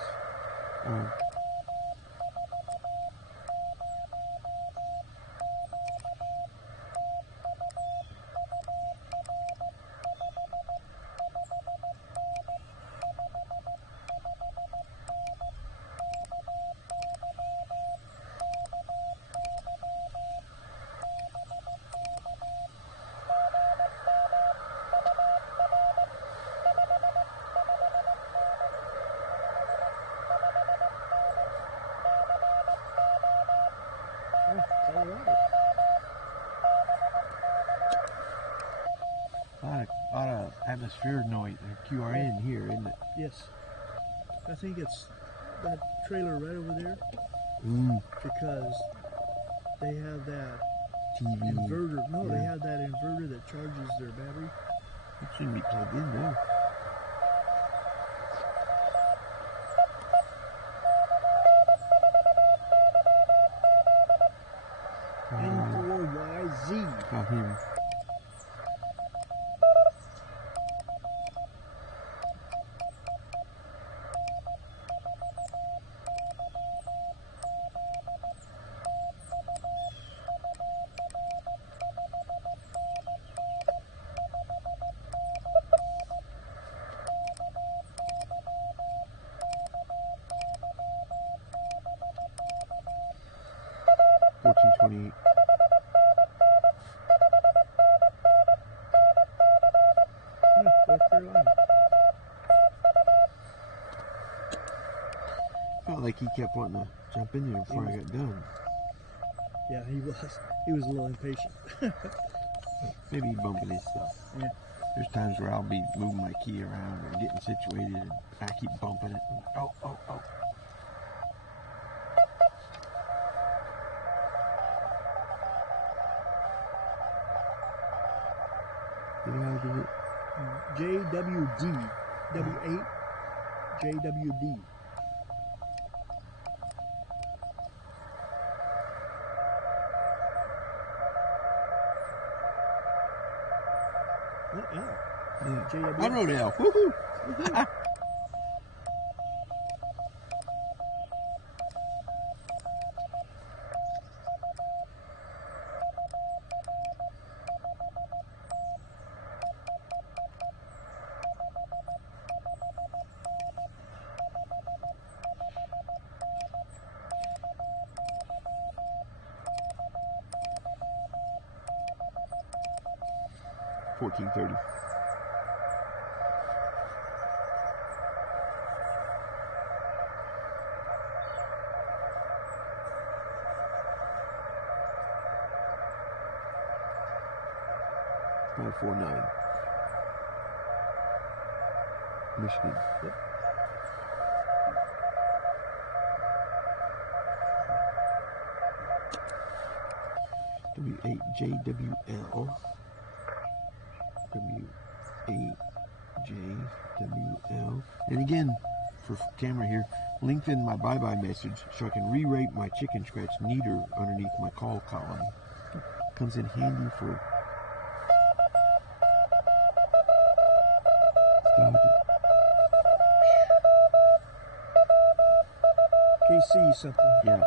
A lot of atmosphere noise, QRN here, isn't it? Yes. I think it's that trailer right over there Mm. because they have that TV. inverter. No, Yeah. they have that inverter that charges their battery. It shouldn't be plugged in, no. N4YZ. Got him. $14.28. North Carolina. Felt like he kept wanting to jump in there before I got done. Yeah, he was. He was a little impatient. Maybe bumping his stuff. Yeah. There's times where I'll be moving my key around or getting situated and I keep bumping it. Oh. Get out of it. JWD. W8. JWD. What L? Yeah. JW. I wrote L. Woohoo! Woohoo. $14.30. $5.49. Michigan. Yep. W8JWL. W8JWL. And again, for camera here, lengthen my bye-bye message so I can re-rate my chicken scratch neater underneath my call column. Comes in handy for KC something. yeah.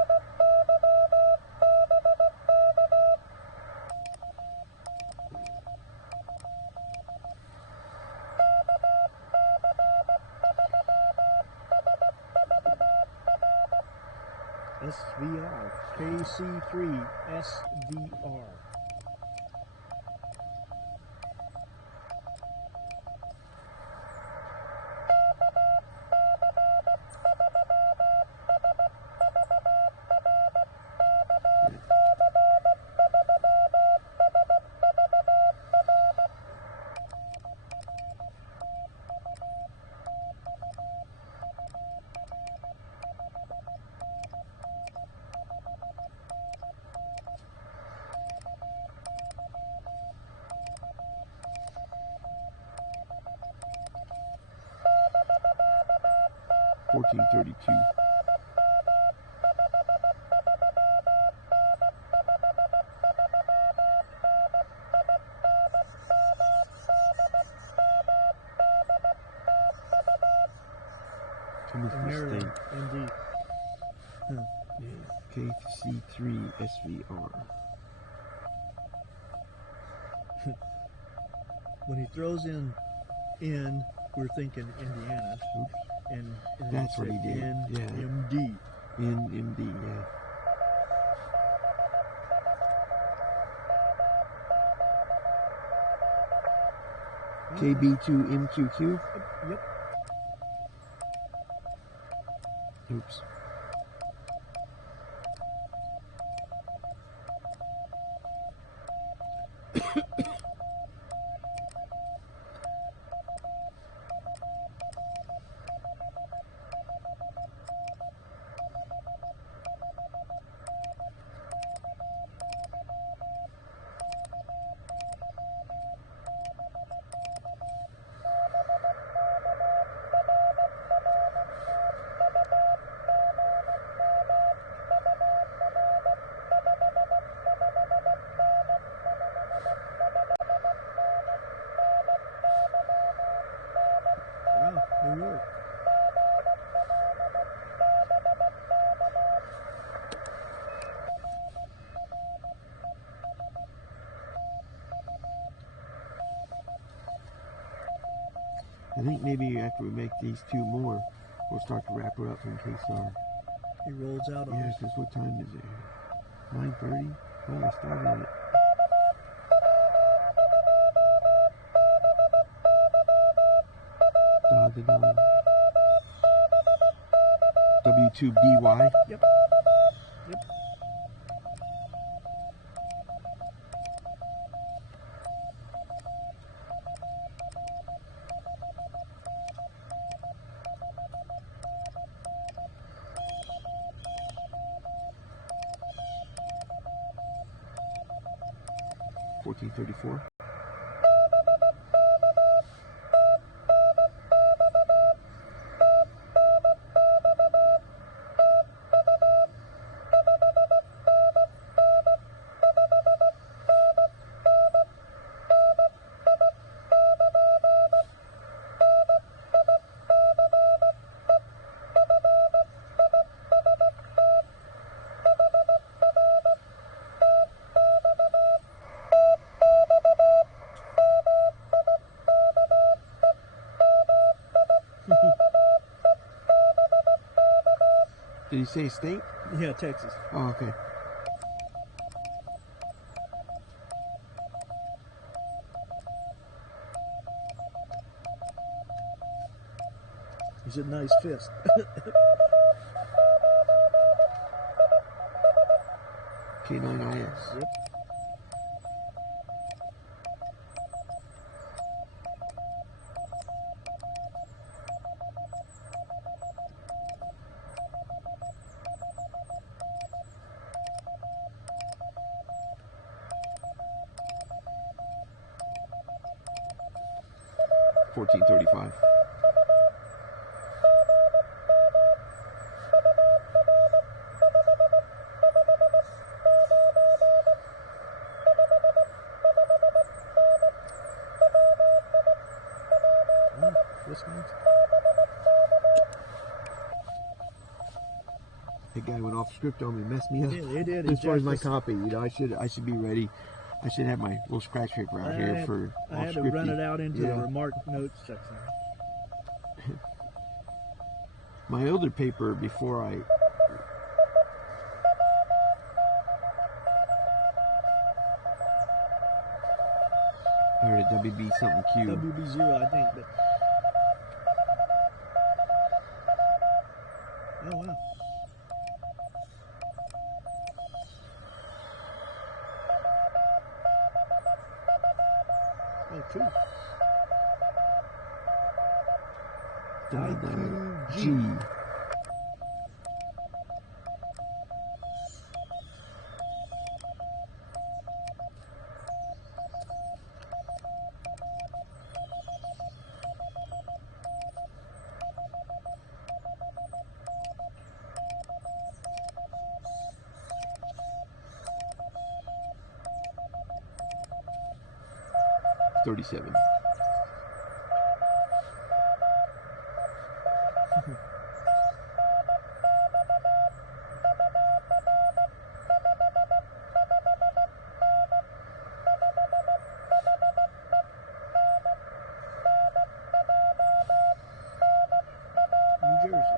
SVR. KC3 SVR. $14.32. Maryland, MD. Yeah, KC3 SVR. When he throws in, we're thinking Indiana. Oops. And That's what he did. MD. MD, yeah. KB2MQQ. Yep. Oops. New York. I think maybe after we make these two more, we'll start to wrap her up in case our... He rolls out on Yeah, us. because what time is it? 9:30? Well, I started it. W2BY. Yep. Yep. $14.34. Did he say state? Yeah, Texas. Oh, okay. He's a nice fist. K9IS. Yep. $14.35. That guy went off script on me, messed me up. It did. As far as my copy, you know, I should be ready. I should have my little scratch paper out here for I had to run it out into the remark notes section. My other paper before I heard a WB something Q. WB0, I think. But oh wow. Oh, cool. IQG. $37. New Jersey.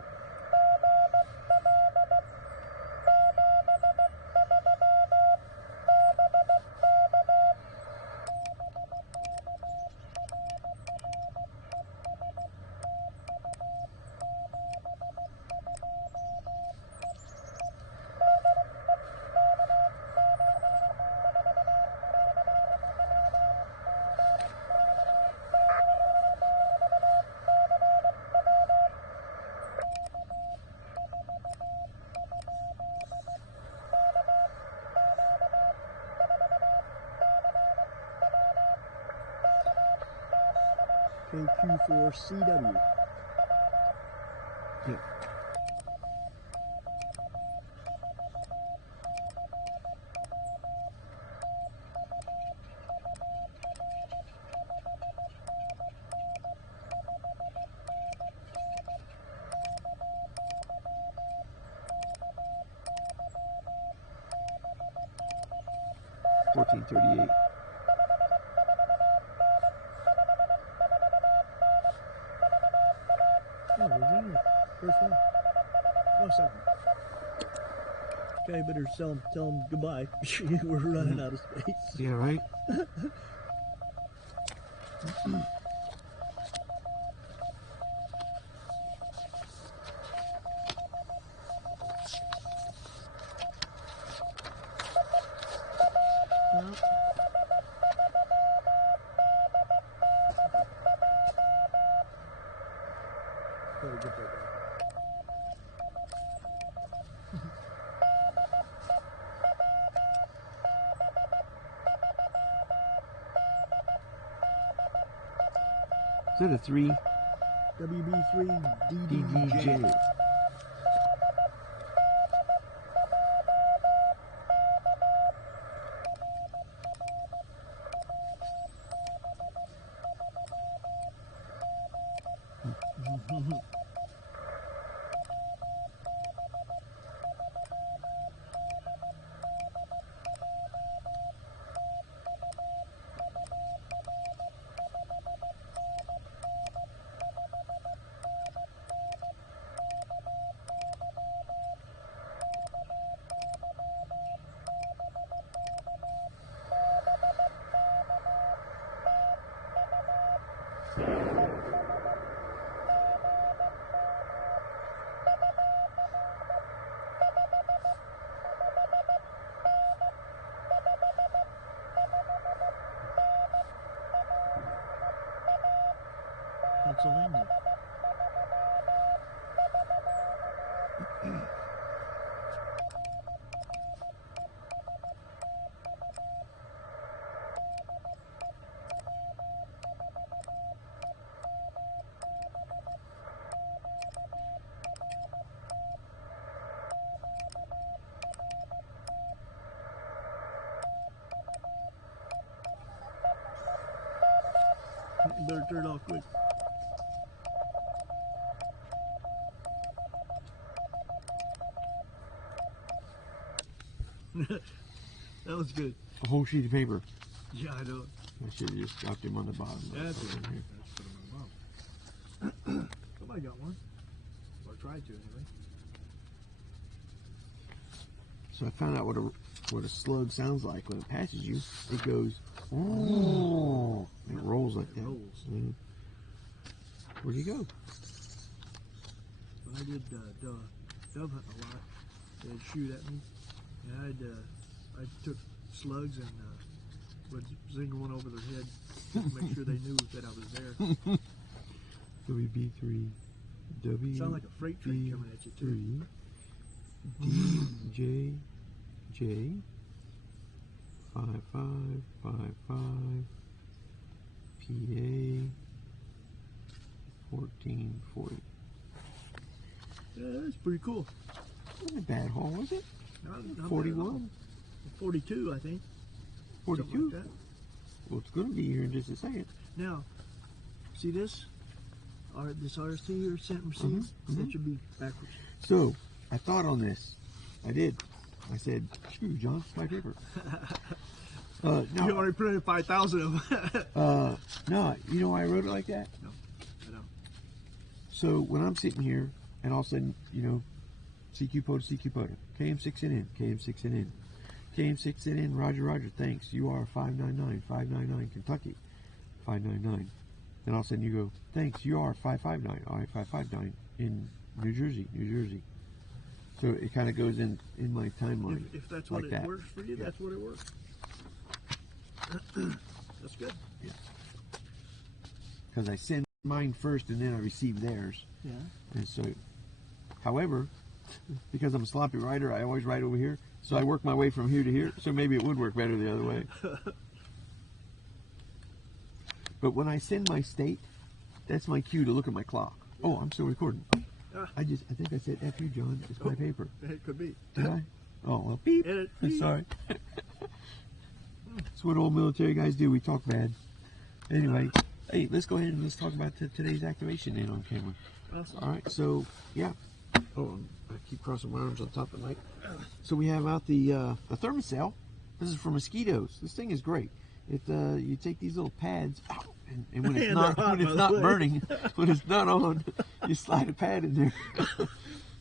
KQ4CW. Yep. $14.38. Oh, we're running the first one. Oh, second. Okay, better tell them goodbye. We're running out of space. Yeah, right? Well, better get that guy. Is that a 3? WB3 DDJ. DDJ. Pennsylvania. You better turn it off quick. That was good. A whole sheet of paper. Yeah, I know. I should have just dropped him on the bottom. That's what I did. Let's put them on the bottom. Somebody got one. Or tried to, anyway. So I found out what a slug sounds like when it passes you. It goes Oh, it rolls like that. Rolls. Mm. Where'd you go? When I did dove hunting a lot, they'd shoot at me, and I took slugs and would zing one over their head just to make sure they knew that I was there. WB3, Sound like a freight train coming at you too. DJJ 5555 PA 1440. Yeah, that's pretty cool. Wasn't a bad haul, was it? Not 41? 42, I think. 42? Like that. Well, it's going to be here in just a second. Now, see this? This RC or sent received? That should be backwards. So, I thought on this. I did. I said, screw John, it's my paper. No, You already printed 5,000 of them. no, you know why I wrote it like that? No, I don't. So when I'm sitting here, and all of a sudden, you know, CQ POTA, KM6NN, KM6NN, KM6NN, Roger, Roger, thanks, UR 599, Kentucky, 599. Then all of a sudden you go, thanks, UR 559, alright, 559, in New Jersey. So it kind of goes in my timeline. If that's like what that. it works for you, Yeah. that's what it works. That's good. Yeah. Because I send mine first and then I receive theirs. Yeah. And so, however, because I'm a sloppy writer, I always write over here. So I work my way from here to here. So maybe it would work better the other way. But when I send my state, that's my cue to look at my clock. Oh, I'm still recording. I think I said F you, John. It's my paper. It could be. Did I? Oh, well, beep. Edit, beep. Sorry. That's what old military guys do. We talk bad. Anyway, hey, let's go ahead and let's talk about today's activation in on camera. Awesome. All right, so, yeah. Oh, I keep crossing my arms on top of the mic. So we have out the thermocell. This is for mosquitoes. This thing is great. You take these little pads, and when it's not burning, when it's not on, you slide a pad in there,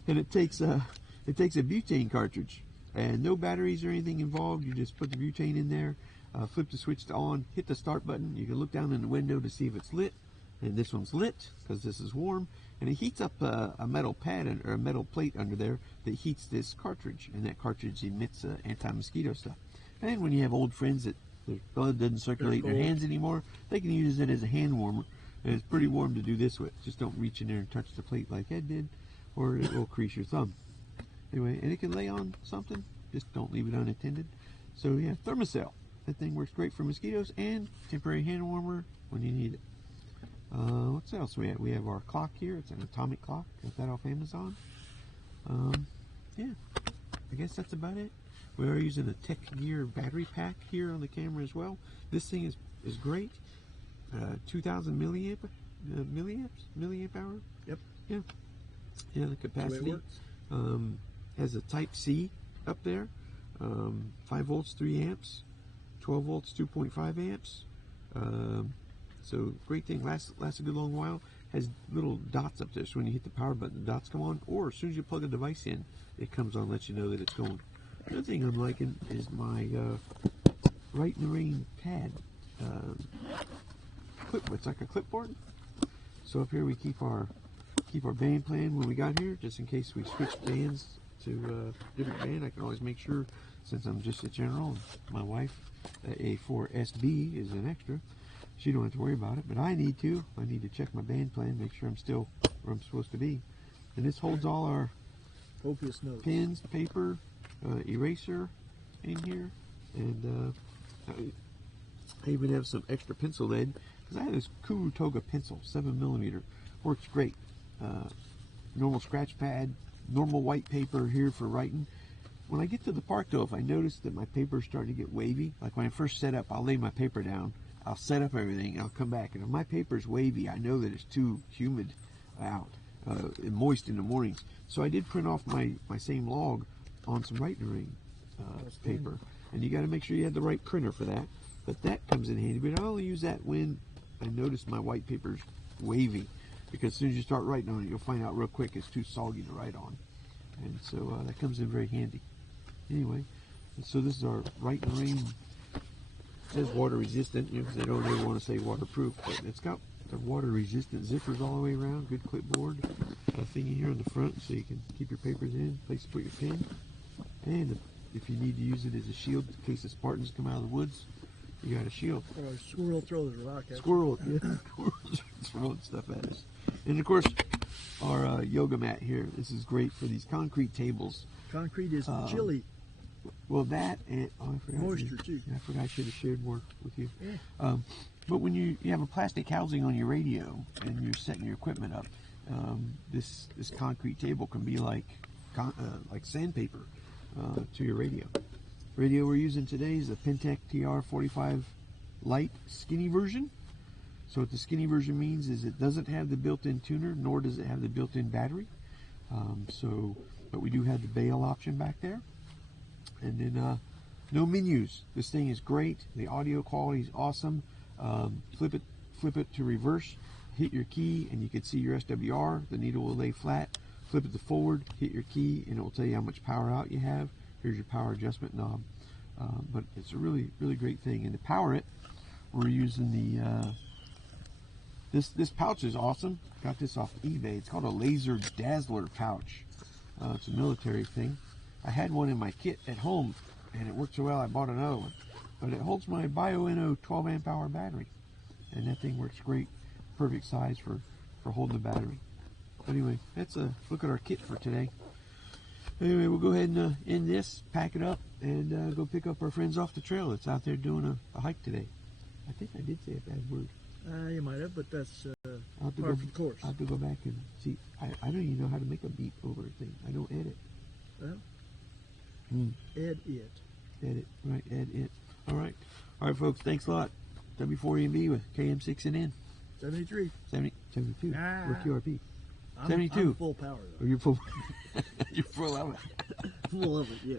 and it takes a butane cartridge, and no batteries or anything involved. You just put the butane in there, flip the switch to on, hit the start button. You can look down in the window to see if it's lit, and this one's lit because this is warm, and it heats up a metal pad or a metal plate under there that heats this cartridge, and that cartridge emits anti-mosquito stuff. And when you have old friends that their blood doesn't circulate in their hands anymore, they can use it as a hand warmer. And it's pretty warm to do this with. Just don't reach in there and touch the plate like Ed did, or it will crease your thumb. Anyway, and it can lay on something. Just don't leave it unattended. So yeah, thermocell. That thing works great for mosquitoes and temporary hand warmer when you need it. What else we have? We have our clock here. It's an atomic clock. Got that off Amazon. Yeah, I guess that's about it. We are using a Tech Gear battery pack here on the camera as well. This thing is great. 2,000 milliamp hour. Yep. Yeah. Yeah, the capacity. Has a Type C up there. 5 volts, 3 amps. 12 volts, 2.5 amps. So great thing. Lasts a good long while. Has little dots up there, so when you hit the power button, the dots come on. Or as soon as you plug a device in, it comes on, lets you know that it's going. Another thing I'm liking is my Right in the Rain pad. It's like a clipboard. So up here we keep our band plan when we got here, just in case we switch bands to a different band. I can always make sure, since I'm just a general, and my wife, A4SB, is an extra. She don't have to worry about it, but I need to. I need to check my band plan, make sure I'm still where I'm supposed to be. And this holds all our copious notes, pens, paper, eraser in here, and I even have some extra pencil lead because I have this Kurutoga Pencil, 7mm. Works great. Normal scratch pad, normal white paper here for writing. When I get to the park though, if I notice that my paper is starting to get wavy, like when I first set up, I'll lay my paper down, I'll set up everything, and I'll come back. And if my paper is wavy, I know that it's too humid out and moist in the mornings. So I did print off my same log on some Right in the Rain paper. And you got to make sure you have the right printer for that. But that comes in handy. But I only use that when I notice my white paper's wavy. Because as soon as you start writing on it, you'll find out real quick it's too soggy to write on. And so that comes in very handy. Anyway, so this is our Right in the Rain It says water resistant, because they don't ever want to say waterproof, but it's got the water resistant zippers all the way around. Good clipboard. Got a thingy here on the front so you can keep your papers in, place to put your pen. And if you need to use it as a shield in case the Spartans come out of the woods, you got a shield. Or a squirrel throws a rock at you. Squirrel, yeah. Squirrels throwing stuff at us. And of course, our yoga mat here. This is great for these concrete tables. Concrete is chilly. Well, that and I forgot. Moisture too. I forgot I should have shared more with you. Yeah. But when you have a plastic housing on your radio and you're setting your equipment up, this concrete table can be like sandpaper to your radio. Radio we're using today is the Penntek TR45 Lite skinny version. So what the skinny version means is it doesn't have the built-in tuner, nor does it have the built-in battery. But we do have the bail option back there. And then no menus. This thing is great. The audio quality is awesome. Flip it to reverse, hit your key, and you can see your SWR. The needle will lay flat. Flip it to forward, hit your key, and it will tell you how much power out you have. Here's your power adjustment knob. But it's a really, really great thing. And to power it, we're using the this pouch is awesome. Got this off eBay. It's called a laser dazzler pouch. It's a military thing. I had one in my kit at home, and it worked so well I bought another one. But it holds my Bioenno 12 amp hour battery, and that thing works great. Perfect size for holding the battery. Anyway, that's a look at our kit for today. Anyway, we'll go ahead and end this, pack it up, and go pick up our friends off the trail that's out there doing a hike today. I think I did say a bad word. You might have, but that's I'll have to par go, for the course. I'll have to go back and see. I don't even know how to make a beep over a thing. I don't edit. Well, ed it. Edit, right, ed it. All right, folks, thanks a lot. W4EMB with KM6NN. 73. 72. We're QRP. 72. I'm 72. I'm full power, though. You're full. You're full of it. Full of it, yeah.